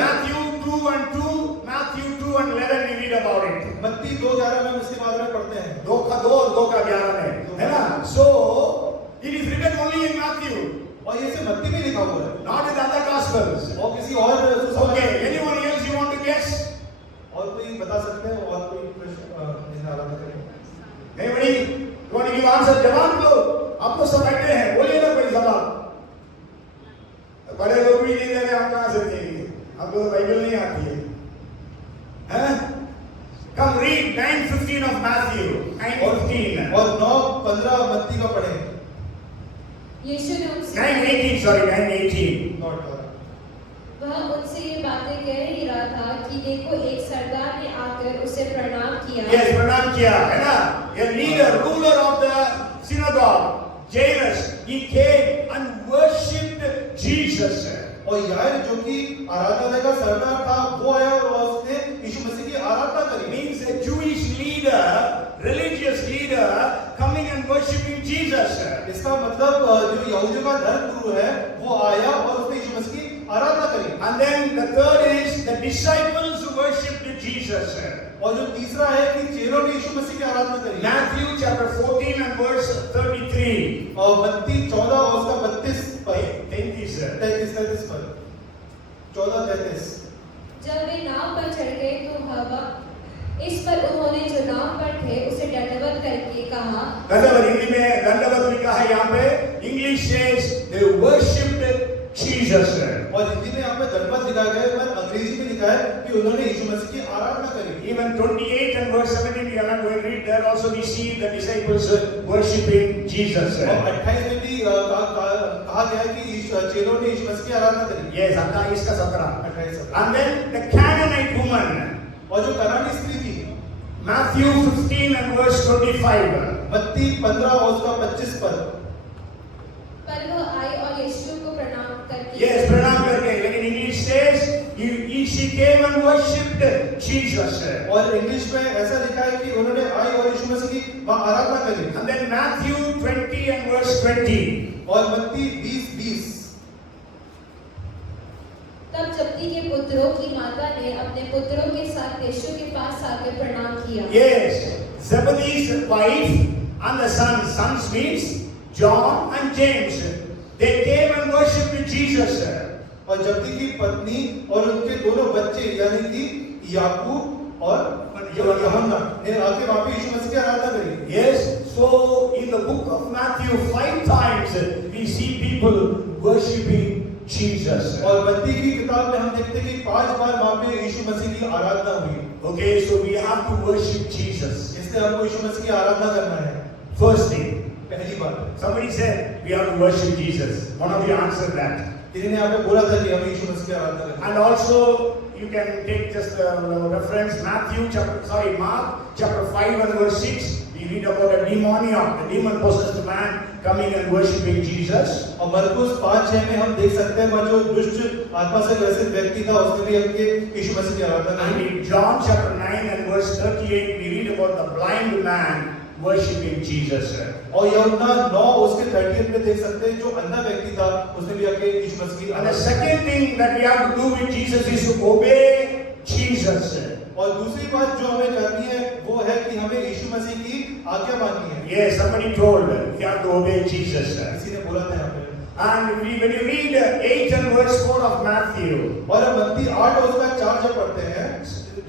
Matthew 2 and 11 we read about it. मत्ती 2:11 में हम इसके बारे में पढ़ते हैं। 2 का 2 और 2 का 11 में, है ना. So it is written only in Matthew, और ये सिर्फ मत्ती में लिखा हुआ है, not in the other gospels. और किसी और Okay, anyone else you want to guess? और कोई बता सकते हैं और कोई प्रश्न जिन्हें आराधना करें? Anybody? You want to give answer? जवान लोग, आप तो सब बैठे हैं, बोलिए ना कोई जवाब. बड़े लोग भी नहीं दे रहे, आप कहाँ से देंगे? आपको तो बाइबल नहीं आती है, हैं? Come read 9:15 of Matthew. 9:15. और 9:15 मत्ती का पढ़ें। यीशु ने उनसे 9:18, sorry, 9:18. वह उनसे ये बातें कह ही रहा था कि देखो एक सरदार ने आकर उसे प्रणाम किया। Yes, प्रणाम किया, है ना. A leader, ruler of the synagogue, Jairus, he came and worshipped Jesus. और यार जो कि आराधनालय का सरदार था वो आया और उसने यीशु मसीह की आराधना करी। Means a Jewish leader, religious leader, coming and worshiping worshiping Jesus. इसका मतलब जो यहूदियों का धर्म गुरु है वो आया और उसने यीशु मसीह की आराधना करी। And then the third is the disciples who worshipped Jesus. और जो तीसरा है कि चेलों ने यीशु मसीह की आराधना करी। Matthew chapter 14 and verse 33. और मत्ती 14 और उसका 32 पर 33 पर 14-33। जब वे नाव पर चढ़ गए तो हवा इस पर उन्होंने जो नाव पर थे उसे दंडवत करके कहा। दंडवत हिंदी में दंडवत लिखा है यहाँ पे। English says they worshipped Jesus. और हिंदी में यहाँ पे दंडवत लिखा गया है, पर अंग्रेजी में लिखा है कि उन्होंने यीशु मसीह की आराधना करी। Even 28 and verse 17 we are not going to read. There also we see the disciples worshipping Jesus. और 28 में भी कहा गया है कि चेलों ने यीशु मसीह की आराधना करी। Yes, 28 का 17. 28। And then the Canaanite woman. और जो कनानी स्त्री थी, Matthew 15 and verse 25. मत्ती 15 और उसका 25 पर वह आई और यीशु को प्रणाम करके Yes, pranam करके. लेकिन English says she came and worshipped Jesus. और इंग्लिश में ऐसा लिखा है कि उन्होंने आई और यीशु मसीह की वहाँ आराधना करी। And then Matthew 20 and verse 20. और मत्ती 20:20 तब जब्दी के पुत्रों की माता ने अपने पुत्रों के साथ यीशु के पास आकर प्रणाम किया। Yes, Zebedee's wife and the sons means John and James. They came and worshipped Jesus. और जब्दी की पत्नी और उनके दोनों बच्चे यानी कि याकूब और यूहन्ना ने आके वहाँ पे यीशु मसीह की आराधना करी। Yes, so in the book of Matthew 5 times we see people worshipping Jesus. और मत्ती की किताब में हम देखते हैं कि 5 बार वहाँ पे यीशु मसीह की आराधना हुई। Okay, so we have to worship Jesus. इसलिए हमको यीशु मसीह की आराधना करना है। First thing, पहली बात, somebody said we have to worship Jesus. One of you answered that. किसी ने यहाँ पे बोला था कि हमें यीशु मसीह की आराधना करनी है। And also you can take just a reference Mark chapter 5 and verse 6. We read about a demoniac, the demon possessed man coming and worshipping Jesus. और मरकुस 5:6 में हम देख सकते हैं वह जो दुष्ट आत्मा से ग्रसित व्यक्ति था उसने भी हमके यीशु मसीह की आराधना And करी। in John chapter 9 and verse 38 we read about the blind man worshipping Jesus. और यूहन्ना 9 उसके 38 में देख सकते हैं जो अंधा व्यक्ति था उसने भी आके यीशु मसीह की And the Aradhana second thing that we have to do with Jesus is to obey Jesus. और दूसरी बात जो हमें करनी है वो है कि हमें यीशु मसीह की आज्ञा माननी है। Yes, somebody told we have to obey Jesus. किसी ने बोला था यहाँ पे। And when you read 8 and verse 4 of Matthew, और हम मत्ती 8 और उसका 4 जब पढ़ते हैं,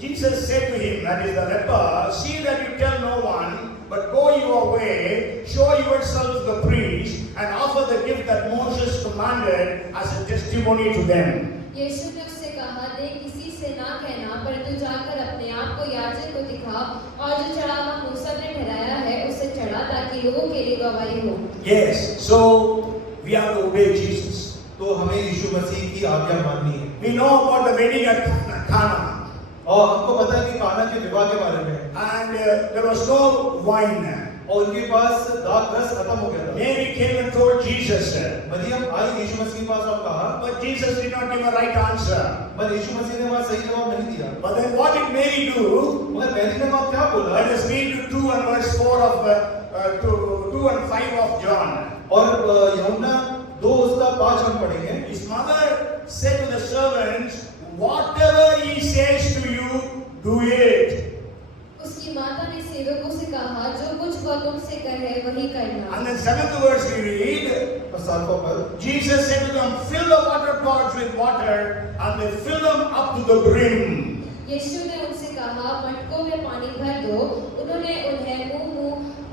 Jesus said to him, that is the leper, see that you tell no one, but go your way, show yourself to the priest, and offer the gift that Moses commanded as a testimony to them. यीशु ने उससे कहा, देख किसी से ना कहना, परंतु जाकर अपने आप को याजक को दिखा और जो चढ़ावा मूसा ने ठहराया है उसे चढ़ा, ताकि लोगों के लिए गवाही हो। Yes, so we have to obey Jesus. तो हमें यीशु मसीह की आज्ञा माननी है। We know about the wedding at Cana, और हमको पता है कि काना के विवाह के बारे में, and there was no wine. और उनके पास दाख रस खत्म हो गया था। Mary came and told Jesus, Maryam आई यीशु मसीह के पास और कहा, but Jesus did not give a right answer. पर यीशु मसीह ने वहाँ सही जवाब नहीं दिया। But then what did Mary do? मगर मैरी ने वहाँ क्या बोला? Let us read 2 and verse 4 of 2 and 5 of John. और यूहन्ना 2 उसका 5 हम पढ़ेंगे। His mother said to the servants, whatever he says to you, do it. उसकी माता ने सेवकों से कहा, जो कुछ वह तुमसे कहे वही करना। And then 7th verse we read, और 7वां पद, Jesus said to them, fill the water pots with water, and they fill them up to the brim. यीशु ने उनसे कहा, मटकों में पानी भर दो। उन्होंने उन्हें मुंह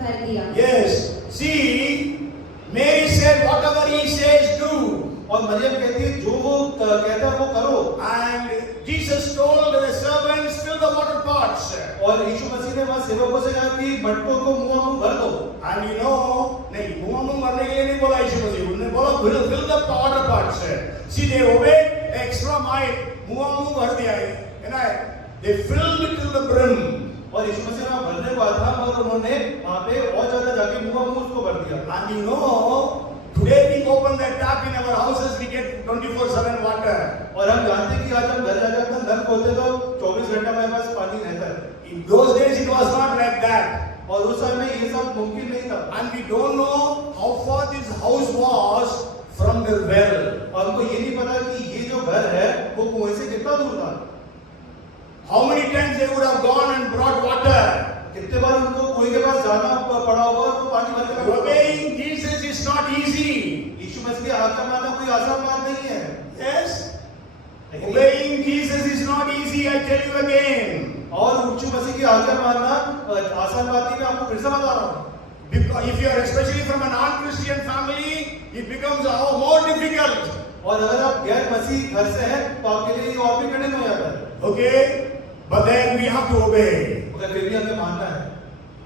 भर दिया। Yes, see, Mary said, whatever he says, do. और मरियम कहती है जो वो कहता है वो करो। And Jesus told the servants, fill the water pots. और यीशु मसीह ने वहाँ सेवकों से कहा कि मटकों को मुंह भर दो। And you know, नहीं मुंह भरने के लिए नहीं बोला यीशु मसीह, उन्होंने बोला fill the water pots. See, they obeyed extra mile, मुंह भर दिया है, they filled it till the brim. और यीशु मसीह वहाँ भरने को था और उन्होंने वहाँ पे और ज्यादा जाके मुंह उसको भर दिया। And you know, today we open the tap in our houses, we get 24/7 water. और हम जानते हैं कि आज हम घर जाकर अपना नल खोलते तो 24 घंटा हमारे पास पानी रहता है। In those days it was not like that. और उस समय ये सब मुमकिन नहीं था। And we don't know how far this house was from the well. और हमको ये नहीं पता कि ये जो घर है वो कुएं से कितना दूर था। How many times they would have gone and brought water. कितने बार उनको कुएं के पास जाना पड़ा होगा और पानी भर के लाना होगा। Obeying Jesus is not easy. यीशु मसीह की आज्ञा मानना कोई आसान बात नहीं है। Yes? Obeying Jesus is not easy, I tell you again. और यीशु मसीह की आज्ञा मानना आसान बात नहीं, मैं आपको फिर से बता रहा हूँ। Because if you are especially from a non-Christian family, it becomes more difficult. और अगर आप गैर मसीह घर से हैं तो आपके लिए ये और भी कठिन हो जाता है। Okay? But then we have to obey. मगर फिर भी हमें मानना है।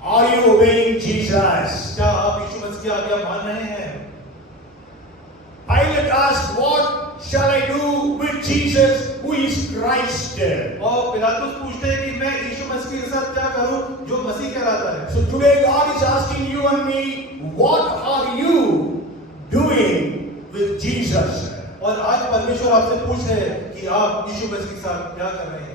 Are you obeying Jesus? क्या आप यीशु मसीह की आज्ञा मान रहे हैं? Pilate asked, what shall I do with Jesus who is Christ? और पिलातुस पूछते हैं कि मैं यीशु मसीह के साथ क्या करूं जो मसीह कहलाता है। So today God is asking you and me, what are you doing with Jesus? और आज परमेश्वर आपसे पूछ रहे हैं कि आप यीशु मसीह के साथ क्या कर रहे हैं?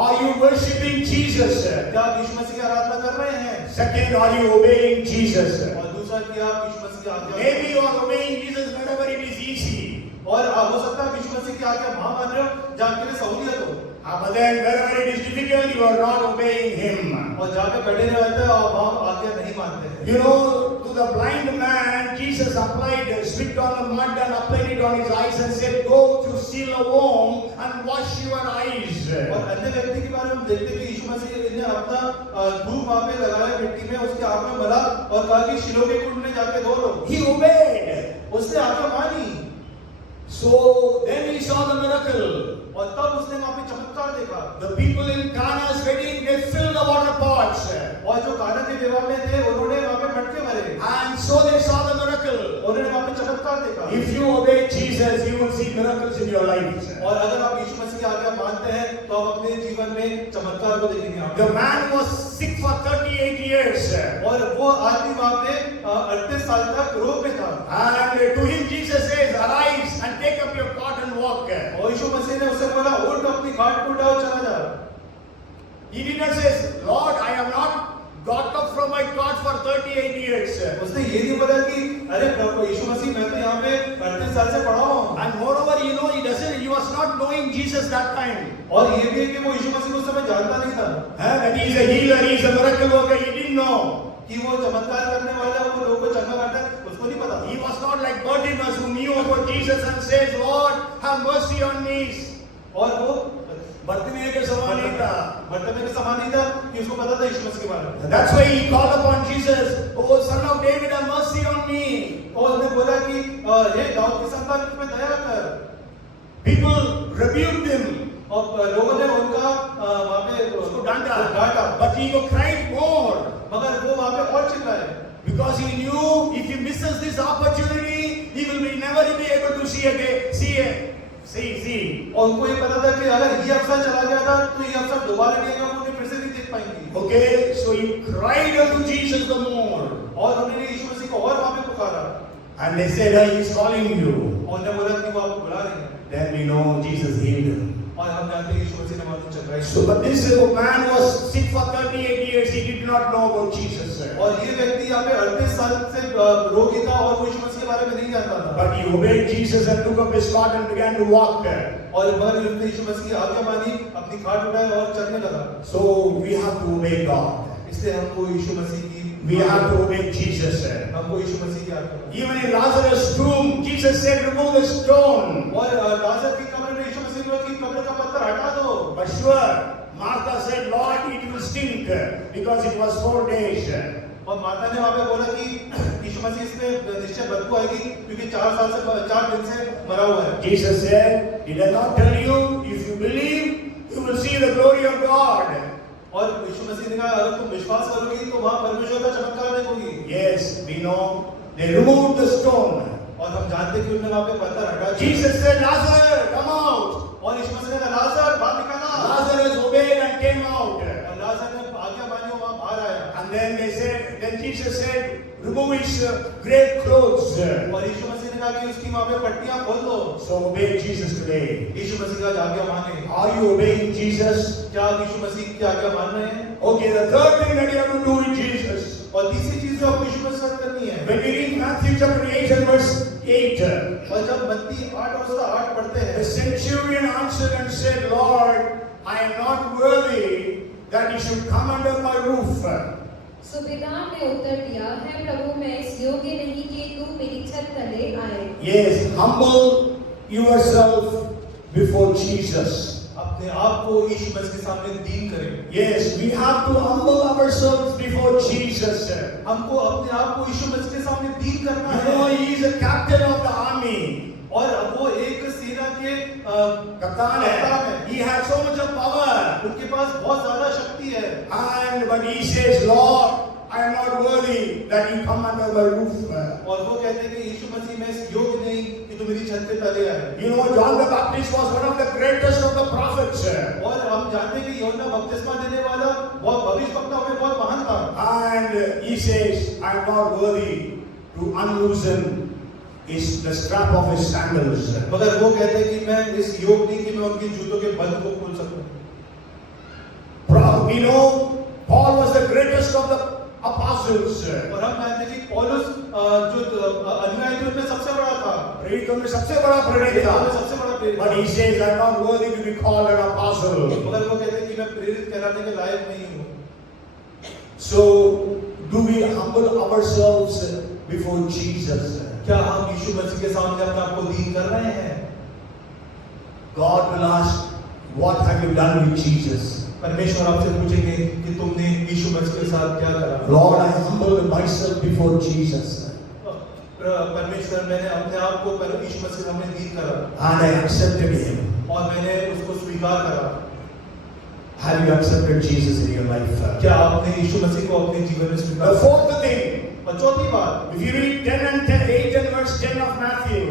Are you worshiping Jesus? क्या आप यीशु मसीह की आराधना कर रहे हैं? Second, are you obeying Jesus? और दूसरा कि आप यीशु मसीह की आज्ञा Maybe you are obeying Jesus whenever it is easy. और हो सकता है यीशु मसीह की आज्ञा वहां मान रहे हो जहाँ आपके लिए सहूलियत हो। But then wherever it is difficult, you are not obeying Him. और जहाँ पे कठिन रहता है और वहाँ आज्ञा नहीं मानते हैं। You know, to the blind man, Jesus applied, spit on the mud and applied it on his eyes and said, go to Siloam and wash your eyes. और अन्य व्यक्ति के बारे में हम देखते हैं कि यीशु मसीह ने अपना धूप वहाँ पे लगाया मिट्टी में, उसके आँख में मला और कहा कि शिलो के कुंड में जाके धो लो। He obeyed. उसने आज्ञा मानी। So then he saw the miracle. और तब उसने वहाँ पे चमत्कार देखा। The people in Cana's wedding, they filled the water pots. और जो काना के विवाह में थे उन्होंने वहाँ पे मटके भरे। And so they saw the miracle. उन्होंने वहाँ पे चमत्कार देखा। If you obey Jesus, you will see miracles in your life. और अगर आप यीशु मसीह की आज्ञा मानते हैं तो आप अपने जीवन में चमत्कार को देखेंगे। The man was sick for 38 years. और वो आदमी वहाँ पे 38 साल तक रोग में था। And to him Jesus says, arise and take up your cot and walk. और यीशु मसीह ने उससे बोला उठ अपनी खाट को उठाओ चला जा। He did not say, Lord, I have not got up from my cot for 38 years. उसने ये नहीं बोला कि अरे प्रभु यीशु मसीह मैं तो यहाँ पे 38 साल से पड़ा हूँ। And moreover, you know, he was not knowing Jesus that time. और ये भी है कि वो यीशु मसीह को उस समय जानता नहीं था। That he is a healer, he is a miracle worker, he didn't know. कि वो चमत्कार करने वाला वो लोगों को चंगा करता है उसको नहीं पता। He was not like Bartimaeus who knew about Jesus and says, Lord, have mercy on me. और वो बर्तिमेय के समान नहीं था। बर्तिमेय के समान नहीं था कि उसको पता था यीशु मसीह के बारे में। That's why he called upon Jesus, oh son of David, have mercy on me. और उसने बोला कि हे दाऊद की संतान मुझ पे दया कर। People rebuked him. और लोगों ने उनका वहाँ पे उसको डांटा। But he cried more. मगर वो वहाँ पे और चिल्लाए। Because he knew if he misses this opportunity, he will never be able to see again. See. और उनको ये पता था कि अगर ये अवसर चला गया था तो ये अवसर दोबारा नहीं आएगा, वो उन्हें फिर से नहीं देख पाएंगे। Okay, so he cried unto Jesus the more. और उन्होंने यीशु मसीह को और वहाँ पे पुकारा। And they said, he is calling you. और उन्होंने बोला कि वो आपको बुला रहे हैं। Then we know Jesus healed him. और हम जानते हैं यीशु मसीह ने मालूम चल रहा है। So, but this man was sick for 38 years. He did not know about Jesus. और ये व्यक्ति यहाँ पे 38 साल से रोगी था और वो यीशु मसीह के बारे में नहीं जानता था। But he obeyed Jesus and took up his cot and began to walk. और मगर उसने यीशु मसीह की आज्ञा मानी, अपनी खाट उठाई और चलने लगा। So we have to obey God. इसलिए हमको यीशु मसीह की We have to obey Jesus. हमको यीशु मसीह की आज्ञा। Even in Lazarus' tomb, Jesus said, "Remove the stone." और लाजर की कब्र में यीशु मसीह ने बोला कि कब्र का पत्थर हटा दो। But sure, Martha said, "Lord, it will stink because it was 4 days." और माता ने वहाँ पे बोला कि यीशु मसीह इसमें निश्चय बदबू आएगी क्योंकि 4 दिन से मरा हुआ है। Jesus said, "Did I not tell you? If you believe, you will see the glory of God." और यीशु मसीह ने कहा अगर तुम विश्वास करोगी तो वहाँ परमेश्वर का चमत्कार देखोगी। Yes, we know. They removed the stone. और हम जानते हैं कि उन्होंने वहाँ पे पत्थर हटा दिया। Jesus said, "Lazarus, come out." और यीशु मसीह ने कहा लाजर बाहर निकला। Lazarus obeyed and came out. और लाजर ने आज्ञा मानी और वहाँ बाहर आया। And then Jesus said, remove his grave clothes. और यीशु मसीह ने कहा कि उसकी वहां पे पट्टियां खोल दो। So obey Jesus today. यीशु मसीह का आज्ञा माने। Are you obeying Jesus? क्या आप यीशु मसीह की आज्ञा मान रहे हैं? Okay, the third thing that you have to do with Jesus. और तीसरी चीज जो आपको यीशु मसीह के साथ करनी है, When we read Matthew chapter 8 and verse 8, और जब मत्ती 8 और उसका 8 पढ़ते the हैं, centurion answered and said, Lord, I am not worthy that you should come under my roof. सूबेदार ने उत्तर दिया, है प्रभु, मैं इस योग्य नहीं कि तू मेरी छत तले आए। Yes, humble yourself before Jesus. अपने आप को यीशु मसीह के सामने दीन करें। Yes, we have to humble ourselves before Jesus. हमको अपने आप को यीशु मसीह के सामने दीन करना You know, है। he is a captain of the army. और वो एक सेना के कप्तान है. He has so much of power. उनके पास बहुत ज्यादा शक्ति है। And but he says, Lord, I am not worthy that you come under my roof. और वो कहते हैं कि यीशु मसीह में इस योग्य नहीं कि तू मेरी छत पे तले आए। You know, John the Baptist was one of the greatest of the prophets. और हम जानते हैं कि यूहन्ना बपतिस्मा देने वाला बहुत भविष्यवक्ताओं में बहुत महान था। And he says, I am not worthy to unloosen the strap of his sandals. मगर वो कहते हैं कि मैं इस योग नहीं कि मैं उनके जूतों के बंद को खोल सकूं। We know Paul was the greatest of the apostles. और हम जानते हैं कि पौलुस जो अनुयायी थे उनमें सबसे बड़ा था। प्रेरितों में सबसे बड़ा प्रेरित था। उनमें सबसे बड़ा प्रेरित But था। he says, I am not worthy to be called an apostle. मगर वो कहते हैं कि मैं प्रेरित कहलाने के लायक नहीं हूँ। So, do we humble ourselves before Jesus? क्या हम यीशु मसीह के सामने अपने आप को दीन कर रहे हैं? God will ask, what have you done with Jesus? परमेश्वर आपसे पूछेंगे कि तुमने यीशु मसीह के साथ क्या करा? Lord, I humble myself before Jesus. परमेश्वर, मैंने अपने आप को यीशु मसीह के सामने दीन करा And I accepted him. और मैंने उसको स्वीकार करा। Have you accepted Jesus in your life? क्या आपने यीशु मसीह को अपने जीवन में स्वीकार The किया? fourth thing, और चौथी बात, if you read 10 and 10, 8 and verse 10 of Matthew,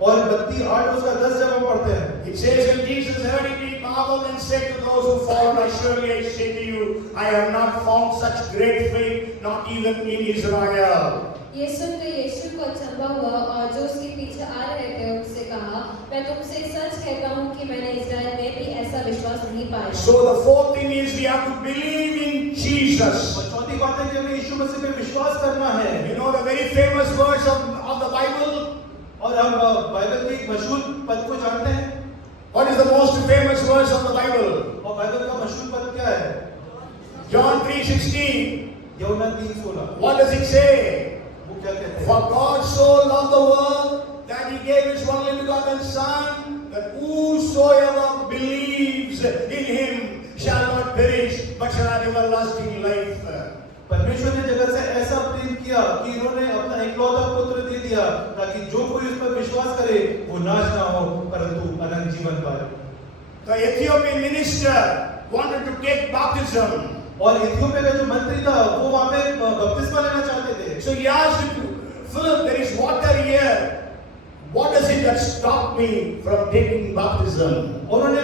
और मत्ती 8 उसका 10 जब हम पढ़ते हैं, it says, when Jesus heard it, he marveled and said to those who followed, surely I say to you, I have not found such great faith, not even in Israel. ये सुनकर यीशु को अचंभा हुआ और जो उसके पीछे आ रहे थे उनसे कहा, मैं तुमसे सच कहता हूँ कि मैंने इस्राएल में भी ऐसा विश्वास नहीं पाया। So the fourth thing is we have to believe in Jesus. और चौथी बात है कि हमें यीशु मसीह पे विश्वास करना है। You know the very famous verse of the Bible? और हम बाइबल के एक मशहूर पद को जानते हैं। What is the most famous verse of the Bible? और बाइबल का मशहूर पद क्या है? John 3:16. यूहन्ना 3:16। What does it say? वो क्या कहते हैं? For God so loved the world that he gave his only begotten Son, that whosoever believes in him shall not perish, but shall have everlasting life. परमेश्वर ने जगत से ऐसा प्रेम किया कि इन्होंने अपना इकलौता पुत्र दे दिया ताकि जो कोई उस पर विश्वास करे वो नाश ना हो परंतु अनंत जीवन पाए। The Ethiopian minister wanted to take baptism. और इथियोपिया का जो मंत्री था वो वहां पे बपतिस्मा लेना चाहते थे। So he asked Philip, there is water here. What is it that stopped me from taking baptism? उन्होंने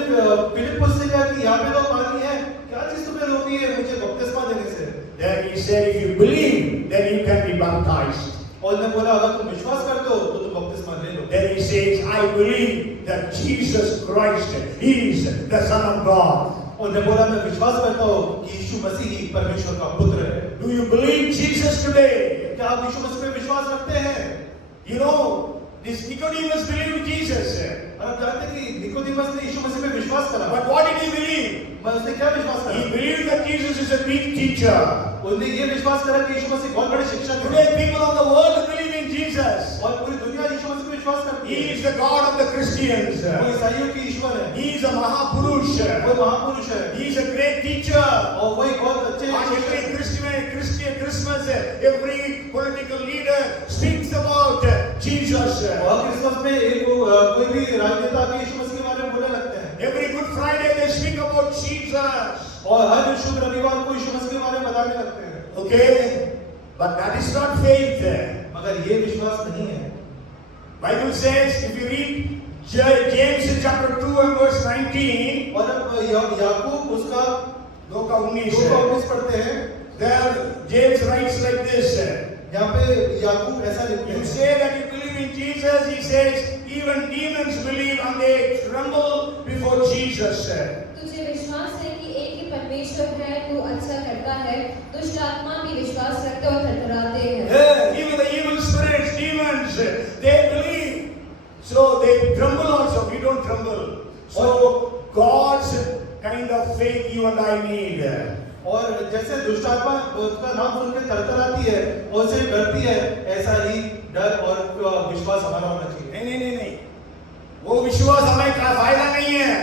फिलिप्पुस से कहा कि यहाँ पे तो पानी है, क्या चीज तुम्हें रोकी है मुझे बपतिस्मा देने से? Then he said, if you believe, then you can be baptized. और उन्होंने बोला अगर तुम विश्वास करते हो तो तुम बपतिस्मा ले लो। Then he says, I believe that Jesus Christ is the Son of God. उन्होंने बोला मैं विश्वास करता हूँ कि यीशु मसीह ही परमेश्वर का पुत्र है। Do you believe Jesus today? क्या आप यीशु मसीह पे विश्वास रखते हैं? You know, this Nicodemus believed Jesus. आप जानते हैं कि निकोदेमस ने यीशु मसीह पे विश्वास करा। But what did he believe? पर उसने क्या विश्वास करा? He believed that Jesus is a big teacher. उन्होंने ये विश्वास करा कि यीशु मसीह बहुत बड़े शिक्षक हैं। Today people of the world believe in Jesus. और पूरी दुनिया यीशु मसीह पे विश्वास करती He है। is the God of the Christians. वो ईसाइयों की ईश्वर है। He is a Mahapurush. वो महापुरुष है। He is a great teacher. और वही बहुत अच्छे On every Christian Christmas, every political leader speaks about Jesus. और क्रिसमस में एक कोई भी राजनेता के यीशु मसीह के बारे में बोलने लगते हैं। Every Good Friday they speak about Jesus. और हर शुभ रविवार को यीशु मसीह के बारे में बताने लगते हैं। Okay, but that is not faith. मगर ये विश्वास नहीं है। Bible says, if you read James chapter 2 and verse 19, और अब याकूब उसका 2:19 2:19 पढ़ते हैं। there James writes like this. यहाँ पे याकूब ऐसा लिखते You हैं, say that you believe in Jesus, he says, even demons believe and they tremble before Jesus. तुझे विश्वास है कि एक ही परमेश्वर है, तू अच्छा करता है, दुष्ट आत्मा भी विश्वास रखते और थरथराते हैं। Yeah, even the evil spirits, demons, they believe. So they tremble also, we don't tremble. So God's kind of faith you and I need. और जैसे दुष्ट आत्मा उसका नाम सुन के थरथराती है और उसे डरती है, ऐसा ही डर और विश्वास हमारा होना चाहिए। नहीं, वो विश्वास हमें का फायदा नहीं है।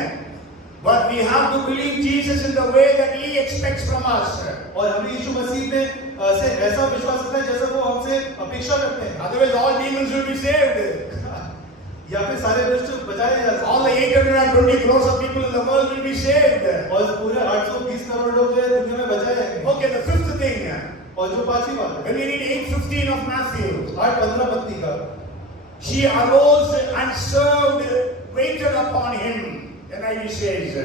But we have to believe Jesus in the way that He expects from us. और हमें यीशु मसीह में से ऐसा विश्वास रखना है जैसा वो हमसे अपेक्षा करते हैं। Otherwise, all demons will be saved. या फिर सारे दुष्ट बचाए जा सकते All the 820 crores of people in the world will be saved. हैं और पूरे 820 करोड़ लोग जो है दुनिया में बचाए जाएंगे। Okay, the fifth thing. और जो पांचवी बात है, When we read 8:15 of Matthew, 8:15 पत्नी का, she arose and served, waited upon him. NIV says.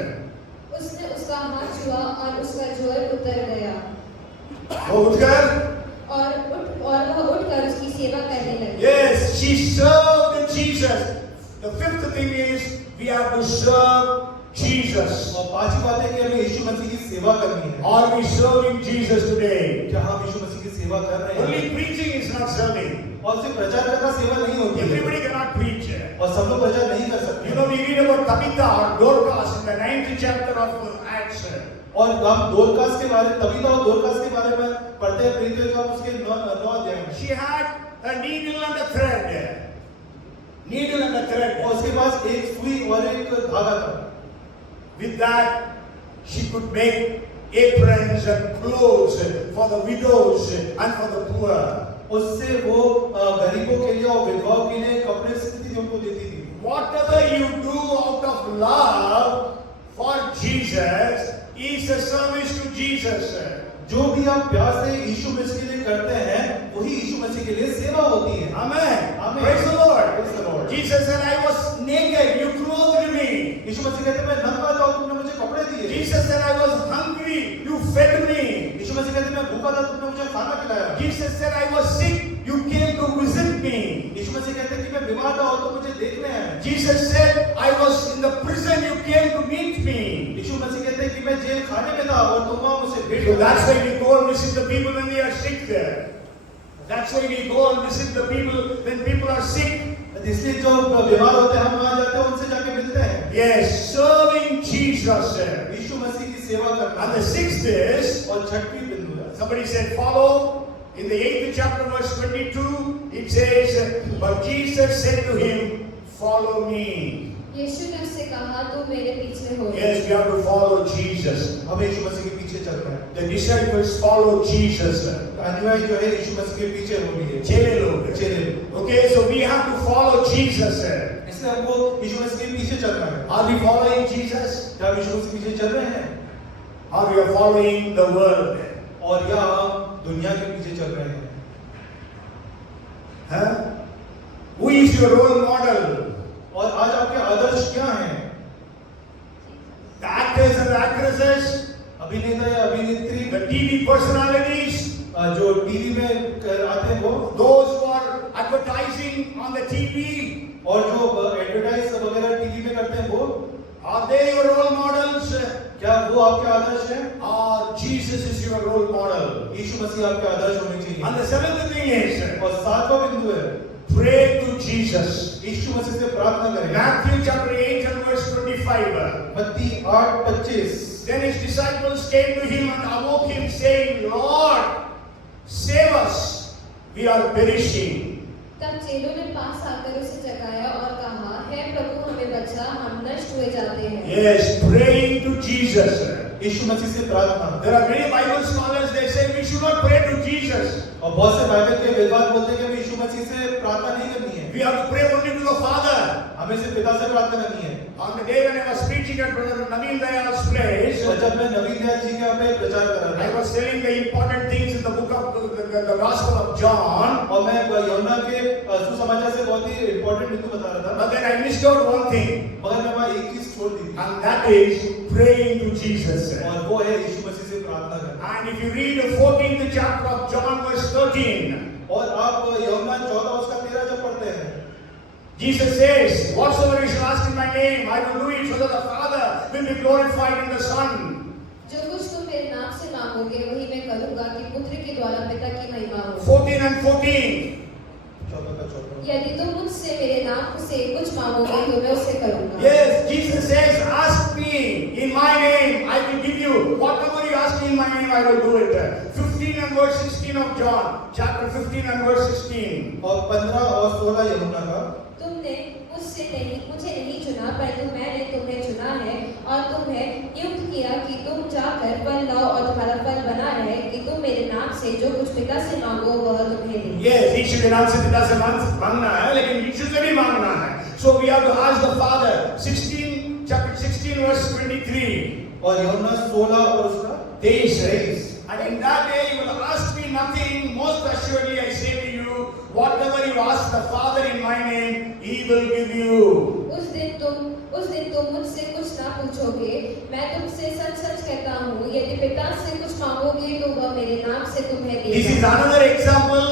उसने उसका हाथ छुआ और उसका ज्वर उतर गया वो उठकर, और वह उठकर उसकी सेवा करने लगी। yes, she served Jesus. The fifth thing is we have to serve Jesus. और पांचवी बात है कि हमें यीशु मसीह की सेवा करनी है। Are we serving Jesus today? क्या हम यीशु मसीह की सेवा कर रहे हैं? Only preaching is not serving. और सिर्फ प्रचार करना सेवा नहीं होती है। Everybody cannot preach. और सब लोग प्रचार नहीं कर सकते। You know, we read about Tabitha or Dorcas in the 9th chapter of Acts. और हम दोरकास के बारे तबीता और दोरकास के बारे में पढ़ते हैं प्रीति का उसके 9 अध्याय में। She had a needle and a thread. Needle and a thread. और उसके पास एक सुई और एक धागा था। With that, she could make aprons and clothes for the widows and for the poor. उससे वो गरीबों के लिए और विधवाओं के लिए कपड़े सिलती थी, उनको देती थी। Whatever you do out of love for Jesus is a service to Jesus. जो भी आप प्यार से यीशु मसीह के लिए करते हैं, वही यीशु मसीह के लिए सेवा होती है। Amen. Amen. Praise the Lord. Praise the Lord. Jesus said, I was naked, you clothed me. यीशु मसीह कहते हैं मैं नंगा था और तुमने मुझे कपड़े दिए। Jesus said, I was hungry, you fed me. यीशु मसीह कहते हैं मैं भूखा था, तुमने मुझे खाना खिलाया। Jesus said, I was sick, you came to visit me. यीशु मसीह कहते हैं कि मैं बीमार था और तुम मुझे देखने आए। Jesus said, I was in the prison, you came to meet me. यीशु मसीह कहते हैं कि मैं जेल खाने में था और तुम वहां मुझसे भेंट So करने that's आए। why we go and visit the people when they are sick there. That's why we go and visit the people when people are sick. इसलिए जो बीमार होते हैं हम वहां जाते हैं, उनसे जाके मिलते हैं। Yes, serving Jesus. यीशु मसीह की सेवा करना। And the sixth is, और छठवीं बिंदु है, somebody said, follow. In the 8th chapter, verse 22, it says, but Jesus said to him, follow me. यीशु ने उससे कहा, तू मेरे पीछे हो। Yes, we have to follow Jesus. हमें यीशु मसीह के पीछे चलना है। The disciples follow Jesus. अनुयायी जो है यीशु मसीह के पीछे हो लिए। चेले लोग। चेले। Okay, so we have to follow Jesus. इसलिए हमको यीशु मसीह के पीछे चलना है। Are we following Jesus? क्या हम यीशु मसीह के पीछे चल रहे हैं? Or we are following the world? और या हम दुनिया के पीछे चल रहे हैं? Huh? Who is your role model? और आज आपके आदर्श क्या हैं? The actors and the actresses, अभिनेता या अभिनेत्री, the TV personalities, जो टीवी में आते हैं वो, those who are advertising on the TV, और जो एडवर्टाइज वगैरह टीवी में करते हैं वो, are they your role models? क्या वो आपके आदर्श हैं? Or Jesus is your role model? यीशु मसीह आपके आदर्श होने चाहिए। And the seventh thing is, और सातवां बिंदु है, pray to Jesus. यीशु मसीह से प्रार्थना करें। Matthew chapter 8 and verse 25. मत्ती 8:25। Then his disciples came to him and awoke him, saying, Lord, save us, we are perishing. तब चेलों ने पास आकर उसे जगाया और कहा, हे प्रभु हमें बचा, हम नष्ट हुए जाते हैं। Yes, praying to Jesus. यीशु मसीह से प्रार्थना। There are many Bible scholars, they say we should not pray to Jesus. और बहुत से बाइबल के विद्वान बोलते हैं कि हमें यीशु मसीह से प्रार्थना नहीं करनी है। We have to pray only to the Father. हमें सिर्फ पिता से प्रार्थना करनी है। On the day when I was preaching at Brother Naveen Dayal's place, और जब मैं नवीन दयाल जी के यहाँ पे प्रचार कर रहा I था, was telling the important things in the book of the Gospel of John, और मैं यूहन्ना के सुसमाचार से बहुत ही इम्पोर्टेंट बिंदु बता रहा था, but then I missed out one thing, मगर मैं वहाँ एक चीज छोड़ दी थी, and that is praying to Jesus. और वो है यीशु मसीह से प्रार्थना करना। And if you read the 14th chapter of John verse 13, और आप यूहन्ना 14 उसका 13 जब पढ़ते हैं, Jesus says, whatsoever you shall ask in my name, I will do it so that the Father will be glorified in the Son. जो कुछ तुम मेरे नाम से मांगोगे वही मैं करूंगा कि पुत्र के द्वारा पिता की महिमा हो। 14 and 14. 14 का 14। यदि तुम मुझसे मेरे नाम से कुछ मांगोगे तो मैं उसे करूंगा। Yes, Jesus says, ask me in my name, I will give you. Whatever you ask me in my name, I will do it. 15 and verse 16 of John, chapter 15 and verse 16. और 15 और 16 यूहन्ना का, तुमने मुझे नहीं चुना, परंतु मैंने तुम्हें चुना है और तुम्हें नियुक्त किया कि तुम जाकर फल लाओ और तुम्हारा फल बना रहे, कि तुम मेरे नाम से जो कुछ पिता से मांगो वह तुम्हें दे। Yes, ईश्वर के नाम से पिता से मांगना है, लेकिन ईश्वर से भी मांगना है. So we have to ask the Father. 16, chapter 16, verse 23. और यूहन्ना 16 और उसका 23. And in that day you will ask me nothing. Most assuredly I say to you, whatever you ask the Father in my name, He will give you. उस दिन तुम मुझसे कुछ ना पूछोगे। मैं तुमसे सच सच कहता हूँ, यदि पिता से कुछ मांगोगे तो वह मेरे नाम से तुम्हें देगा। This is another example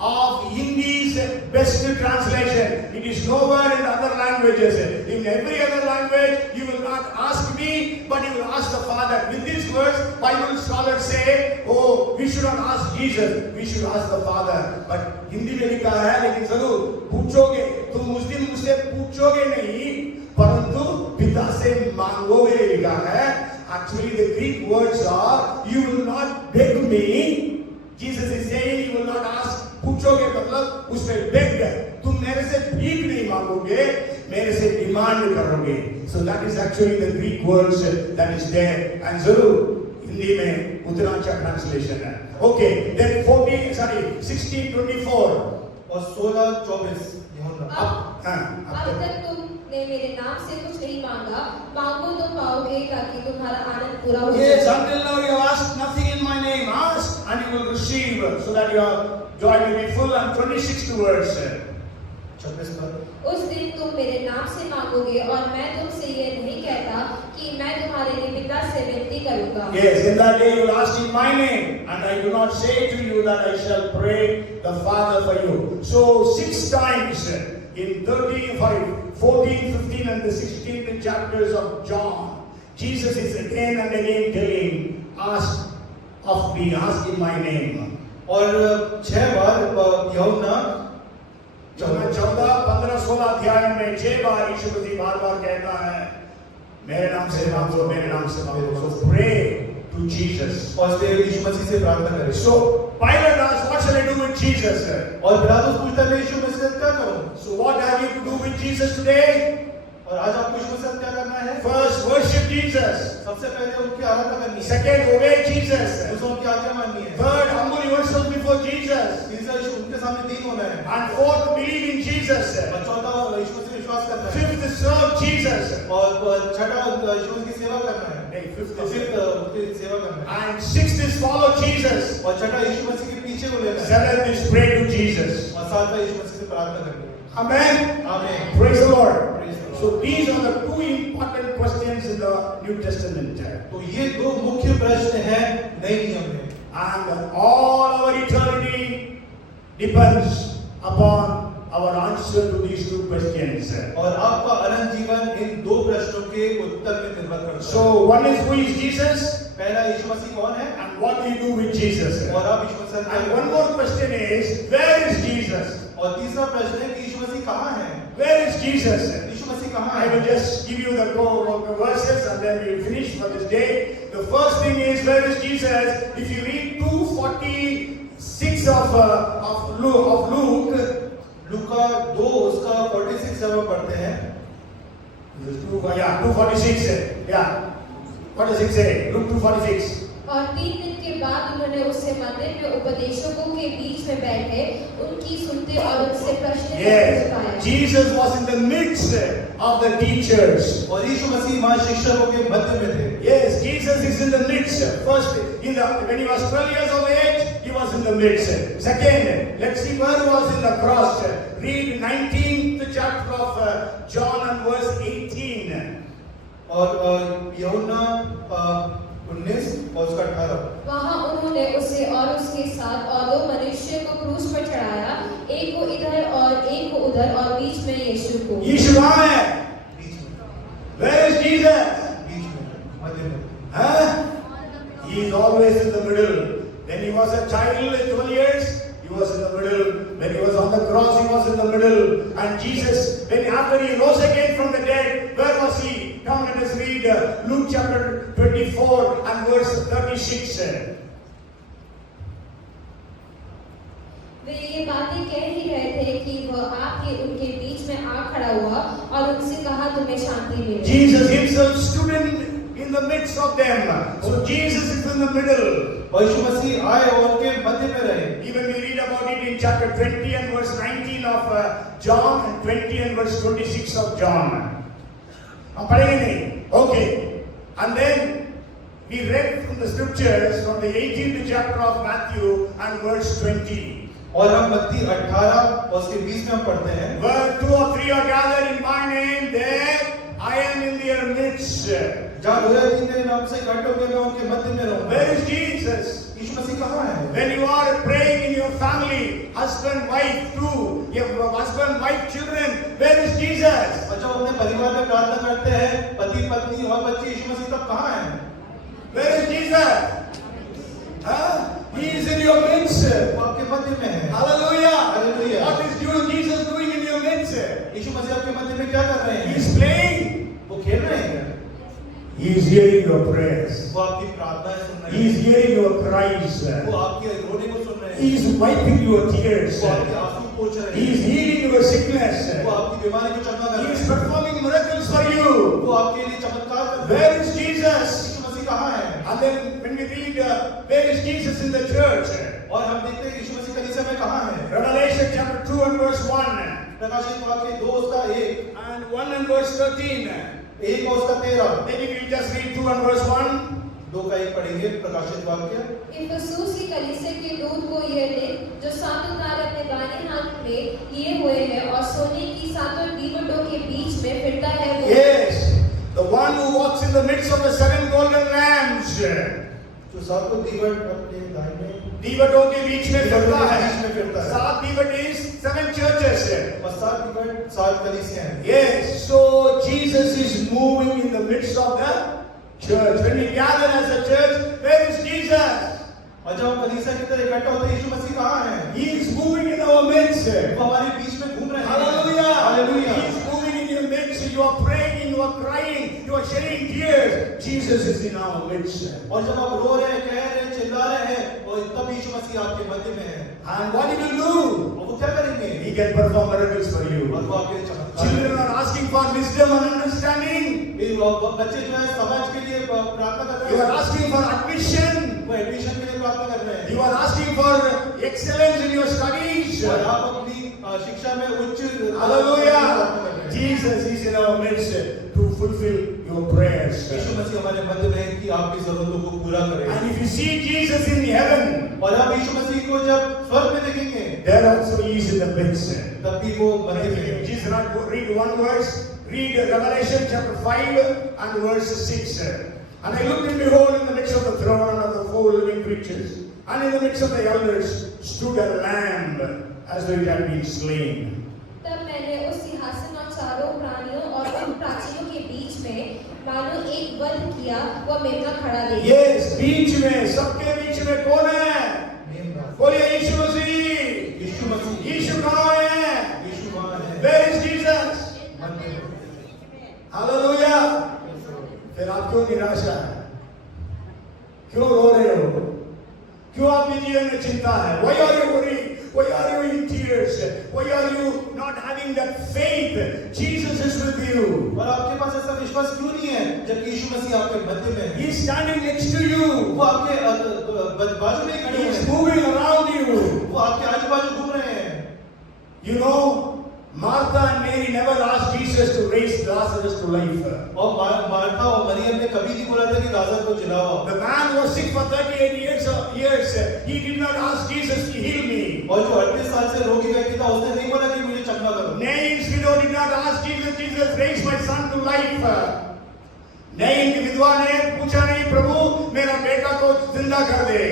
of Hindi's best translation. It is nowhere in the other languages. In every other language, you will not ask me, but you will ask the Father. With this verse, Bible scholars say, oh, we should not ask Jesus, we should ask the Father. But Hindi में लिखा है, लेकिन जरूर पूछोगे, तुम उस दिन मुझसे पूछोगे नहीं, परंतु पिता से मांगोगे लिखा है. Actually, the Greek words are, you will not beg me. Jesus is saying, you will not ask. पूछोगे मतलब उसमें beg है. तुम मेरे से भीख नहीं मांगोगे, मेरे से डिमांड करोगे. So that is actually the Greek words that is there. And जरूर हिंदी में उतना अच्छा translation है. Okay, then 16:24. और 16:24 यूहन्ना। अब तक तुमने मेरे नाम से कुछ नहीं मांगा, मांगो तो पाओगे ताकि तुम्हारा आनंद पूरा हो जाए। Yes, until now you have asked nothing in my name. Ask and you will receive, so that your joy will be full. And 26 words. 26 पर, उस दिन तुम मेरे नाम से मांगोगे और मैं तुमसे ये नहीं कहता कि मैं तुम्हारे लिए पिता से विनती करूंगा। Yes, in that day you will ask in my name, and I do not say to you that I shall pray the Father for you. So 6 times in 13, 14, 15 and the 16th chapters of John, Jesus is again and again telling, ask of me, ask in my name. और 6 बार यूहन्ना 14, 15, 16 अध्याय में 6 बार यीशु मसीह बार-बार कहता है, मेरे नाम से मांगो, मेरे नाम से मांगो. So pray to Jesus. और इसलिए यीशु मसीह से प्रार्थना करें। So Pilate asks, what shall I do with Jesus? और पिलातुस पूछता है, यीशु मसीह से क्या करूं? So what have you to do with Jesus today? और आज आपको यीशु मसीह से क्या करना है? First, worship Jesus. सबसे पहले उनकी आराधना करनी है। Second, obey Jesus. दूसरा उनकी आज्ञा माननी है। Third, humble yourself before Jesus. तीसरा यीशु उनके सामने दीन होना है। And fourth, believe in Jesus. और चौथा यीशु मसीह विश्वास करना है। Fifth, serve Jesus. और छठा यीशु मसीह की सेवा करना है। Fifth, उनकी सेवा करना है। and sixth is follow Jesus. और छठा यीशु मसीह के पीछे को लेना है। Seventh is pray to Jesus. और सातवां यीशु मसीह से प्रार्थना करनी है। Amen. आमीन। Praise the Lord. Praise the Lord. So these are the 2 important questions in the New Testament. तो ये 2 मुख्य प्रश्न हैं नए नियम में। And all our eternity depends upon our answer to these 2 questions. और आपका अनंत जीवन इन 2 प्रश्नों के उत्तर में निर्भर करता है। So one is, who is Jesus? पहला यीशु मसीह कौन है? And what do you do with Jesus? और आप यीशु मसीह से And one more question is, where is Jesus? और तीसरा प्रश्न है कि यीशु मसीह कहाँ है? Where is Jesus? यीशु मसीह कहाँ I है? will just give you the verses and then we will finish for this day. The first thing is, where is Jesus? If you read 2:46 of Luke, लूका 2 उसका 46 जब हम पढ़ते हैं, 2:46. Yeah. What does it say? Luke 2:46. और 3 दिन के बाद उन्होंने उससे मंदिर में उपदेशकों के बीच में बैठे उनकी सुनते और उनसे प्रश्न Yes. पाए। Jesus was in the midst of the teachers. और यीशु मसीह वहाँ शिक्षकों के मध्य में थे। Yes, Jesus is in the midst. First, when he was 12 years of age, he was in the midst. Second, let's see where he was in the cross. Read 19th chapter of John and verse 18. और यूहन्ना 19 और उसका 18 वहाँ उन्होंने उसे और उसके साथ और दो मनुष्य को क्रूस पर चढ़ाया, एक को इधर और एक को उधर, और बीच में यीशु को। यीशु कहाँ है? बीच में, Where is Jesus? बीच में, मध्य में। Huh? He is always in the middle. When he was a child at 12 years, he was in the middle. When he was on the cross, he was in the middle. And Jesus, after he rose again from the dead, where was he? Come, let us read Luke chapter 24 and verse 36. वे ये बातें कह ही रहे थे कि वह आके उनके बीच में आ खड़ा हुआ और उनसे कहा, तुम्हें शांति मिले। Jesus himself stood in the midst of them. So Jesus is in the middle. और यीशु मसीह आए और उनके मध्य में रहे। Even we read about it in chapter 20 and verse 19 of John and 20 and verse 26 of John. हम पढ़ेंगे नहीं? Okay. And then we read from the scriptures from the 18th chapter of Matthew and verse 20. और हम मत्ती 18 और उसके 20 में हम पढ़ते हैं, Where 2 or 3 are gathered in my name, there I am in their midst. जहाँ 2 या 3 मेरे नाम से इकट्ठे होंगे मैं उनके मध्य में रहूंगा। Where is Jesus? यीशु मसीह कहाँ है? When you are praying in your family, husband, wife, too, you have husband, wife, children, where is Jesus? और जब अपने परिवार में प्रार्थना करते हैं, पति पत्नी और बच्चे, यीशु मसीह तब कहाँ है? Where is Jesus? Huh? He is in your midst. वो आपके मध्य में है। Hallelujah. Hallelujah. What is Jesus doing in your midst? यीशु मसीह आपके मध्य में क्या कर रहे He हैं? is playing. वो खेल रहे हैं। He is hearing your prayers. वो आपकी प्रार्थनाएं सुन रहे He is हैं। hearing your cries. वो आपके रोने को सुन रहे He हैं। is wiping your tears. वो आपके आंसू पोंछ रहे He is हैं। healing your sickness. वो आपकी बीमारी को चंगा कर He रहे is हैं। performing miracles for you. वो आपके लिए चमत्कार कर रहे हैं। Where is Jesus? यीशु मसीह कहाँ है? And then when we read, where is Jesus in the church? और हम देखते हैं यीशु मसीह कलीसिया में कहाँ है? Revelation chapter 2 and verse 1. प्रकाशित वाक्य 2 उसका 1, And 1 and verse 13. 1 और उसका 13, Maybe we just read 2 and verse 1. 2 का 1 पढ़ेंगे प्रकाशित वाक्य। इफिसुस की कलीसिया के दूत को यह लिख, जो 7 तारे अपने दाहिने हाथ में लिए हुए है और सोने की 7 दीवटों के बीच में फिरता है, वो Yes, the one who walks in the midst of the 7 golden lambs. जो 7 दीवट अपने दाहिने दीवटों के बीच में फिरता है। बीच में फिरता है। 7 दीवट is 7 churches. और 7 दीवट 7 कलीसियां हैं। Yes, so Jesus is moving in the midst of the church. When we gather as a church, where is Jesus? और जब हम कलीसिया की तरह इकट्ठा होते हैं, यीशु मसीह कहाँ है? He is moving in our midst. वो हमारे बीच में घूम रहे हैं। Hallelujah. Hallelujah. He is moving in your midst. You are praying, you are crying, you are shedding tears. Jesus is in our midst. और जब आप रो रहे हैं, कह रहे हैं, चिल्ला रहे हैं, और तब यीशु मसीह आपके मध्य में है। And what he will do? और वो क्या करेंगे? He can perform miracles for you. और वो आपके लिए चमत्कार Children are asking for wisdom and understanding. बच्चे जो है समाज के लिए प्रार्थना कर You रहे are हैं। asking for admission. वो एडमिशन के लिए प्रार्थना कर रहे हैं। You are asking for excellence in your studies. और आप अपनी शिक्षा में उच्च Hallelujah. Jesus is in our midst to fulfill your prayers. यीशु मसीह हमारे मध्य में है कि आपकी जरूरतों को पूरा करें। And if you see Jesus in heaven, और आप यीशु मसीह को जब स्वर्ग में देखेंगे, there also he is in the midst. तब भी वो मध्य में है। Jesus not read one verse, read Revelation chapter 5 and verse 6. And I looked and behold, in the midst of the throne and of the 4 living creatures, and in the midst of the elders stood a lamb as though it had been slain. तब मैंने उस सिंहासन और चारों प्राणियों और उन प्राचीनों के बीच में मानो एक वध किया, वह मेमना खड़ा देखा। Yes, बीच में, सबके बीच में कौन है? बोलिए यीशु मसीह। यीशु मसीह, यीशु कहाँ है? यीशु वहाँ है। Where is Jesus? मध्य में। Hallelujah. फिर आप क्यों निराशा है? क्यों रो रहे हो? क्यों आपके जीवन में चिंता है? Why are you worried? Why are you in tears? Why are you not having that faith? Jesus is with you. और आपके पास ऐसा विश्वास क्यों नहीं है जबकि यीशु मसीह आपके मध्य में है? He is standing next to you. वो आपके बाजू में ही खड़े He हुए is हैं। moving around you. वो आपके आजू बाजू घूम रहे हैं। You know, Martha and Mary never asked Jesus to raise Lazarus to life. और मार्था और मरियम ने कभी नहीं बोला था कि लाजर को जिलाओ। The man was sick for 38 years. He did not ask Jesus to heal me. और जो 38 साल से रोगी व्यक्ति था, उसने नहीं बोला कि मुझे चंगा करो। Nain's widow did not ask Jesus, Jesus, raise my son to life. नहीं, इनकी विधवा ने पूछा नहीं, प्रभु मेरा बेटा को जिंदा कर दे.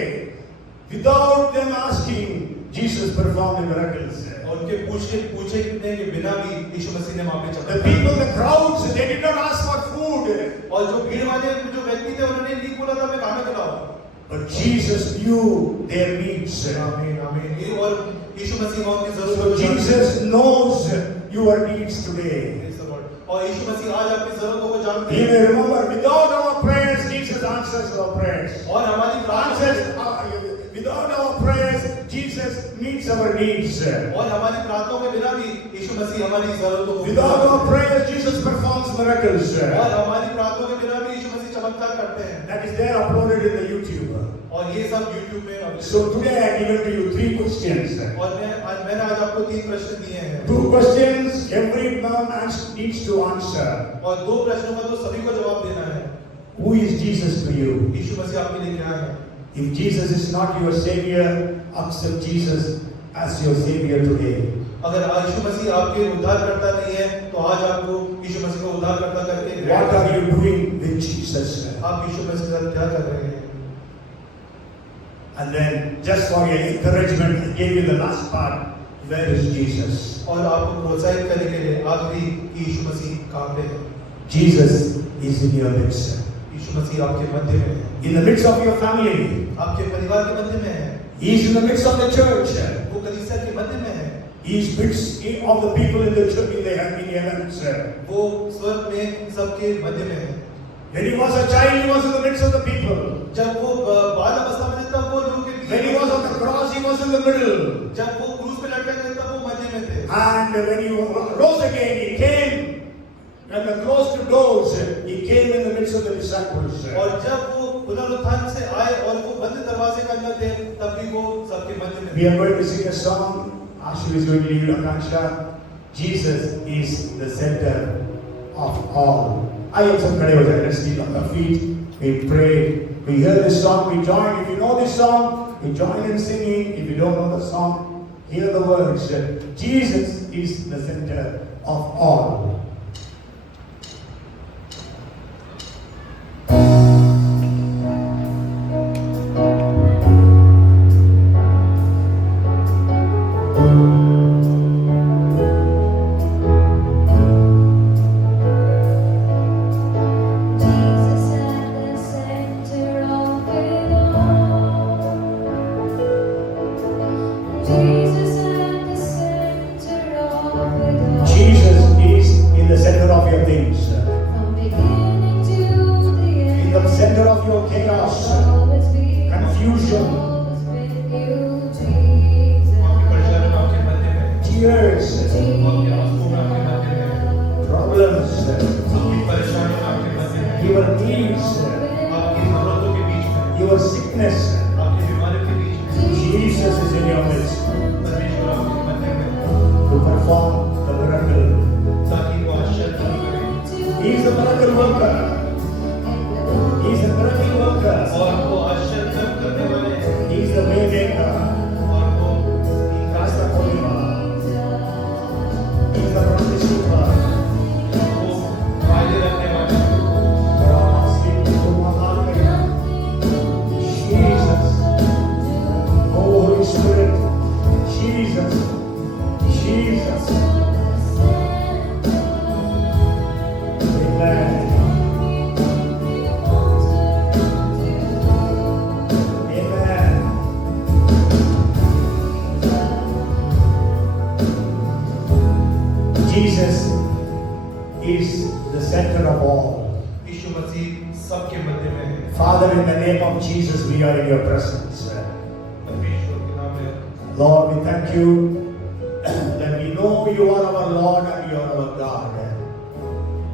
Without them asking, Jesus performed miracles. और उनके पूछे कितने के बिना भी यीशु मसीह ने वहां पे The चमत्कार people, किए। the crowds, they did not ask for food. और जो भीड़ वाले जो व्यक्ति थे उन्होंने नहीं बोला था मैं खाना खिलाओ। But Jesus knew their needs. आमीन आमीन। ये और यीशु मसीह वहां की So जरूरत Jesus knows your needs today. और यीशु मसीह आज आपकी जरूरतों को जानते You हैं। may remember, without our prayers, Jesus answers our prayers. और हमारी Without our prayers, Jesus meets our needs. और हमारी प्रार्थनाओं के बिना भी यीशु मसीह हमारी जरूरतों को Without our prayers, Jesus performs miracles. और हमारी प्रार्थनाओं के बिना भी यीशु मसीह चमत्कार करते हैं। That is there uploaded in the YouTube. और ये सब YouTube में available So today I have given to you 3 questions. और मैंने आज आपको 3 प्रश्न दिए हैं। 2 questions every man needs to answer. और 2 प्रश्नों का तो सभी को जवाब देना है। Who is Jesus to you? यीशु मसीह आपके लिए क्या है? If Jesus is not your savior, accept Jesus as your savior today. अगर यीशु मसीह आपके उद्धारकर्ता नहीं है तो आज आपको यीशु मसीह को उद्धारकर्ता करके What are you doing with Jesus? आप यीशु मसीह के साथ क्या कर रहे हैं? And then, just for your encouragement, I gave you the last part. Where is Jesus? और आपको प्रोत्साहित करने के लिए आखिरी कि यीशु मसीह कहाँ पे है? Jesus is in your midst. यीशु मसीह आपके मध्य में है, In the midst of your family. आपके परिवार के मध्य में है, He is in the midst of the church. वो कलीसिया के मध्य में है, He is midst of the people in the church in the heavens. वो स्वर्ग में सबके मध्य में है। When he was a child, he was in the midst of the people. जब वो बाल अवस्था में था वो लोगों के बीच When he was on the cross, he was in the middle. जब वो क्रूस पे लटका गया था वो मध्य में थे। And when he rose again, he came. When the closed doors, he came in the midst of the disciples. और जब वो पुनरुत्थान से आए और वो बंद दरवाजे के अंदर थे तब भी वो सबके मध्य में We थे। are going to sing a song. Ashu is going to lead Akansha. Jesus is the center of all. I am some kind of let's sleep on our feet. We pray. We hear this song. We join. If you know this song, we join in singing. If you don't know the song, hear the words. Jesus is the center of all. Father, in the name of Jesus, we are in your presence. Lord, we thank you that we know you are our Lord and you are our God.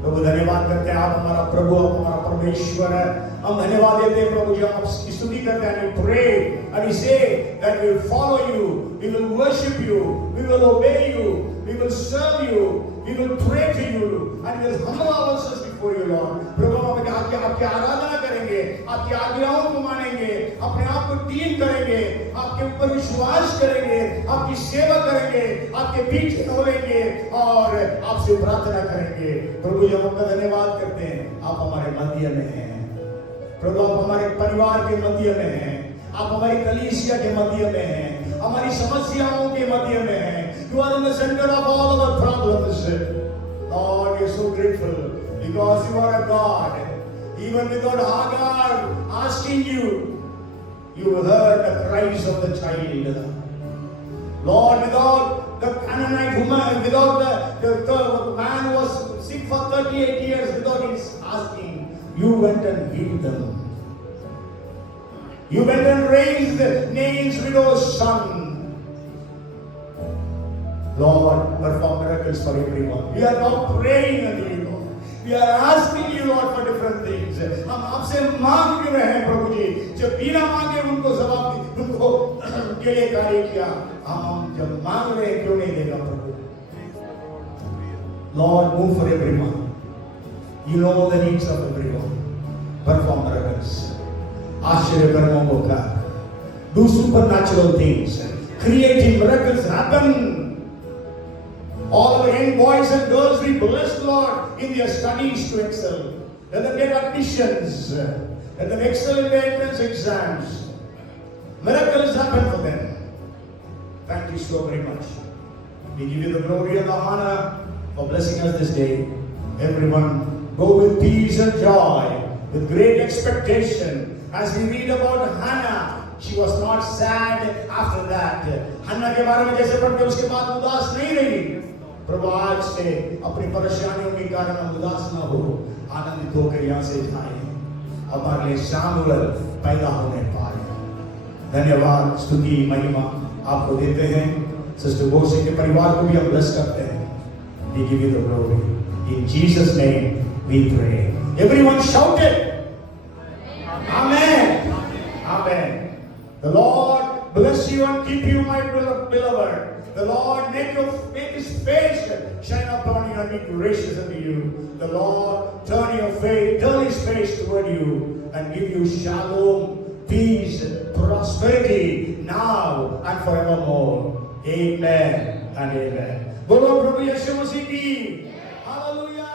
प्रभु धन्यवाद करते हैं आप हमारा प्रभु आप हमारा परमेश्वर है हम धन्यवाद देते हैं प्रभु जी हम आपकी स्तुति करते हैं we pray and we say that we will follow you we will worship you we will obey you we will serve you we will pray to you you and we'll humble ourselves before you, Lord. प्रभु हम आपकी आराधना करेंगे, आपकी आज्ञाओं को मानेंगे, अपने आप को टीम करेंगे, आपके ऊपर विश्वास करेंगे, आपकी सेवा करेंगे, आपके पीछे डोलेंगे और आपसे प्रार्थना करेंगे। प्रभु जी हम आपका धन्यवाद करते हैं, आप हमारे मध्य में हैं। प्रभु आप हमारे परिवार के मध्य में हैं, आप हमारी कलीसिया के मध्य में हैं, हमारी समस्याओं के मध्य में हैं। You are in the center of all our problems. Lord, we are so grateful because you are a God. Even without Hagar asking you, you heard the cries of the child. Lord, without the Canaanite woman, without the man who was sick for 38 years, without his asking, you went and healed them. You went and raised Nain's widow's son. Lord, perform miracles for everyone. We are now praying unto you, Lord. We are asking you, Lord, for different things. हम आपसे मांग रहे हैं प्रभु जी, जब बिना मांगे उनको जवाब उनको के लिए कार्य किया, हम जब मांग रहे हैं क्यों नहीं देगा प्रभु? Lord, move for everyone. You know the needs of everyone. Perform miracles. आश्चर्य कर्मों को कर. Do supernatural things. Creative miracles happen. All our young boys and girls, we bless Lord in their studies to excel. Let them get admissions. Let them excel in their entrance exams. Miracles happen for them. Thank you so very much. We give you the glory and the honor for blessing us this day. Everyone, go with peace and joy, with great expectation. As we read about Hannah, she was not sad after that. Hannah के बारे में जैसे पढ़ते उसके बाद उदास नहीं रही. प्रभु आज से अपनी परेशानियों के कारण हम उदास ना हो, आनंदित होकर यहाँ से जाए, हमारे लिए शामुल पैदा होने पाए। धन्यवाद, स्तुति, महिमा आपको देते हैं। सिस्टर बोसे के परिवार को भी हम ब्लेस करते हैं। We give you the glory. In Jesus' name we pray. Everyone shout it. Amen. Amen. The Lord bless you and keep you, my beloved. The Lord make his face shine upon you and be gracious unto you. The Lord turn his face toward you and give you shalom, peace, prosperity now and forevermore. Amen and amen. बोलो प्रभु यीशु मसीह की हालेलुया।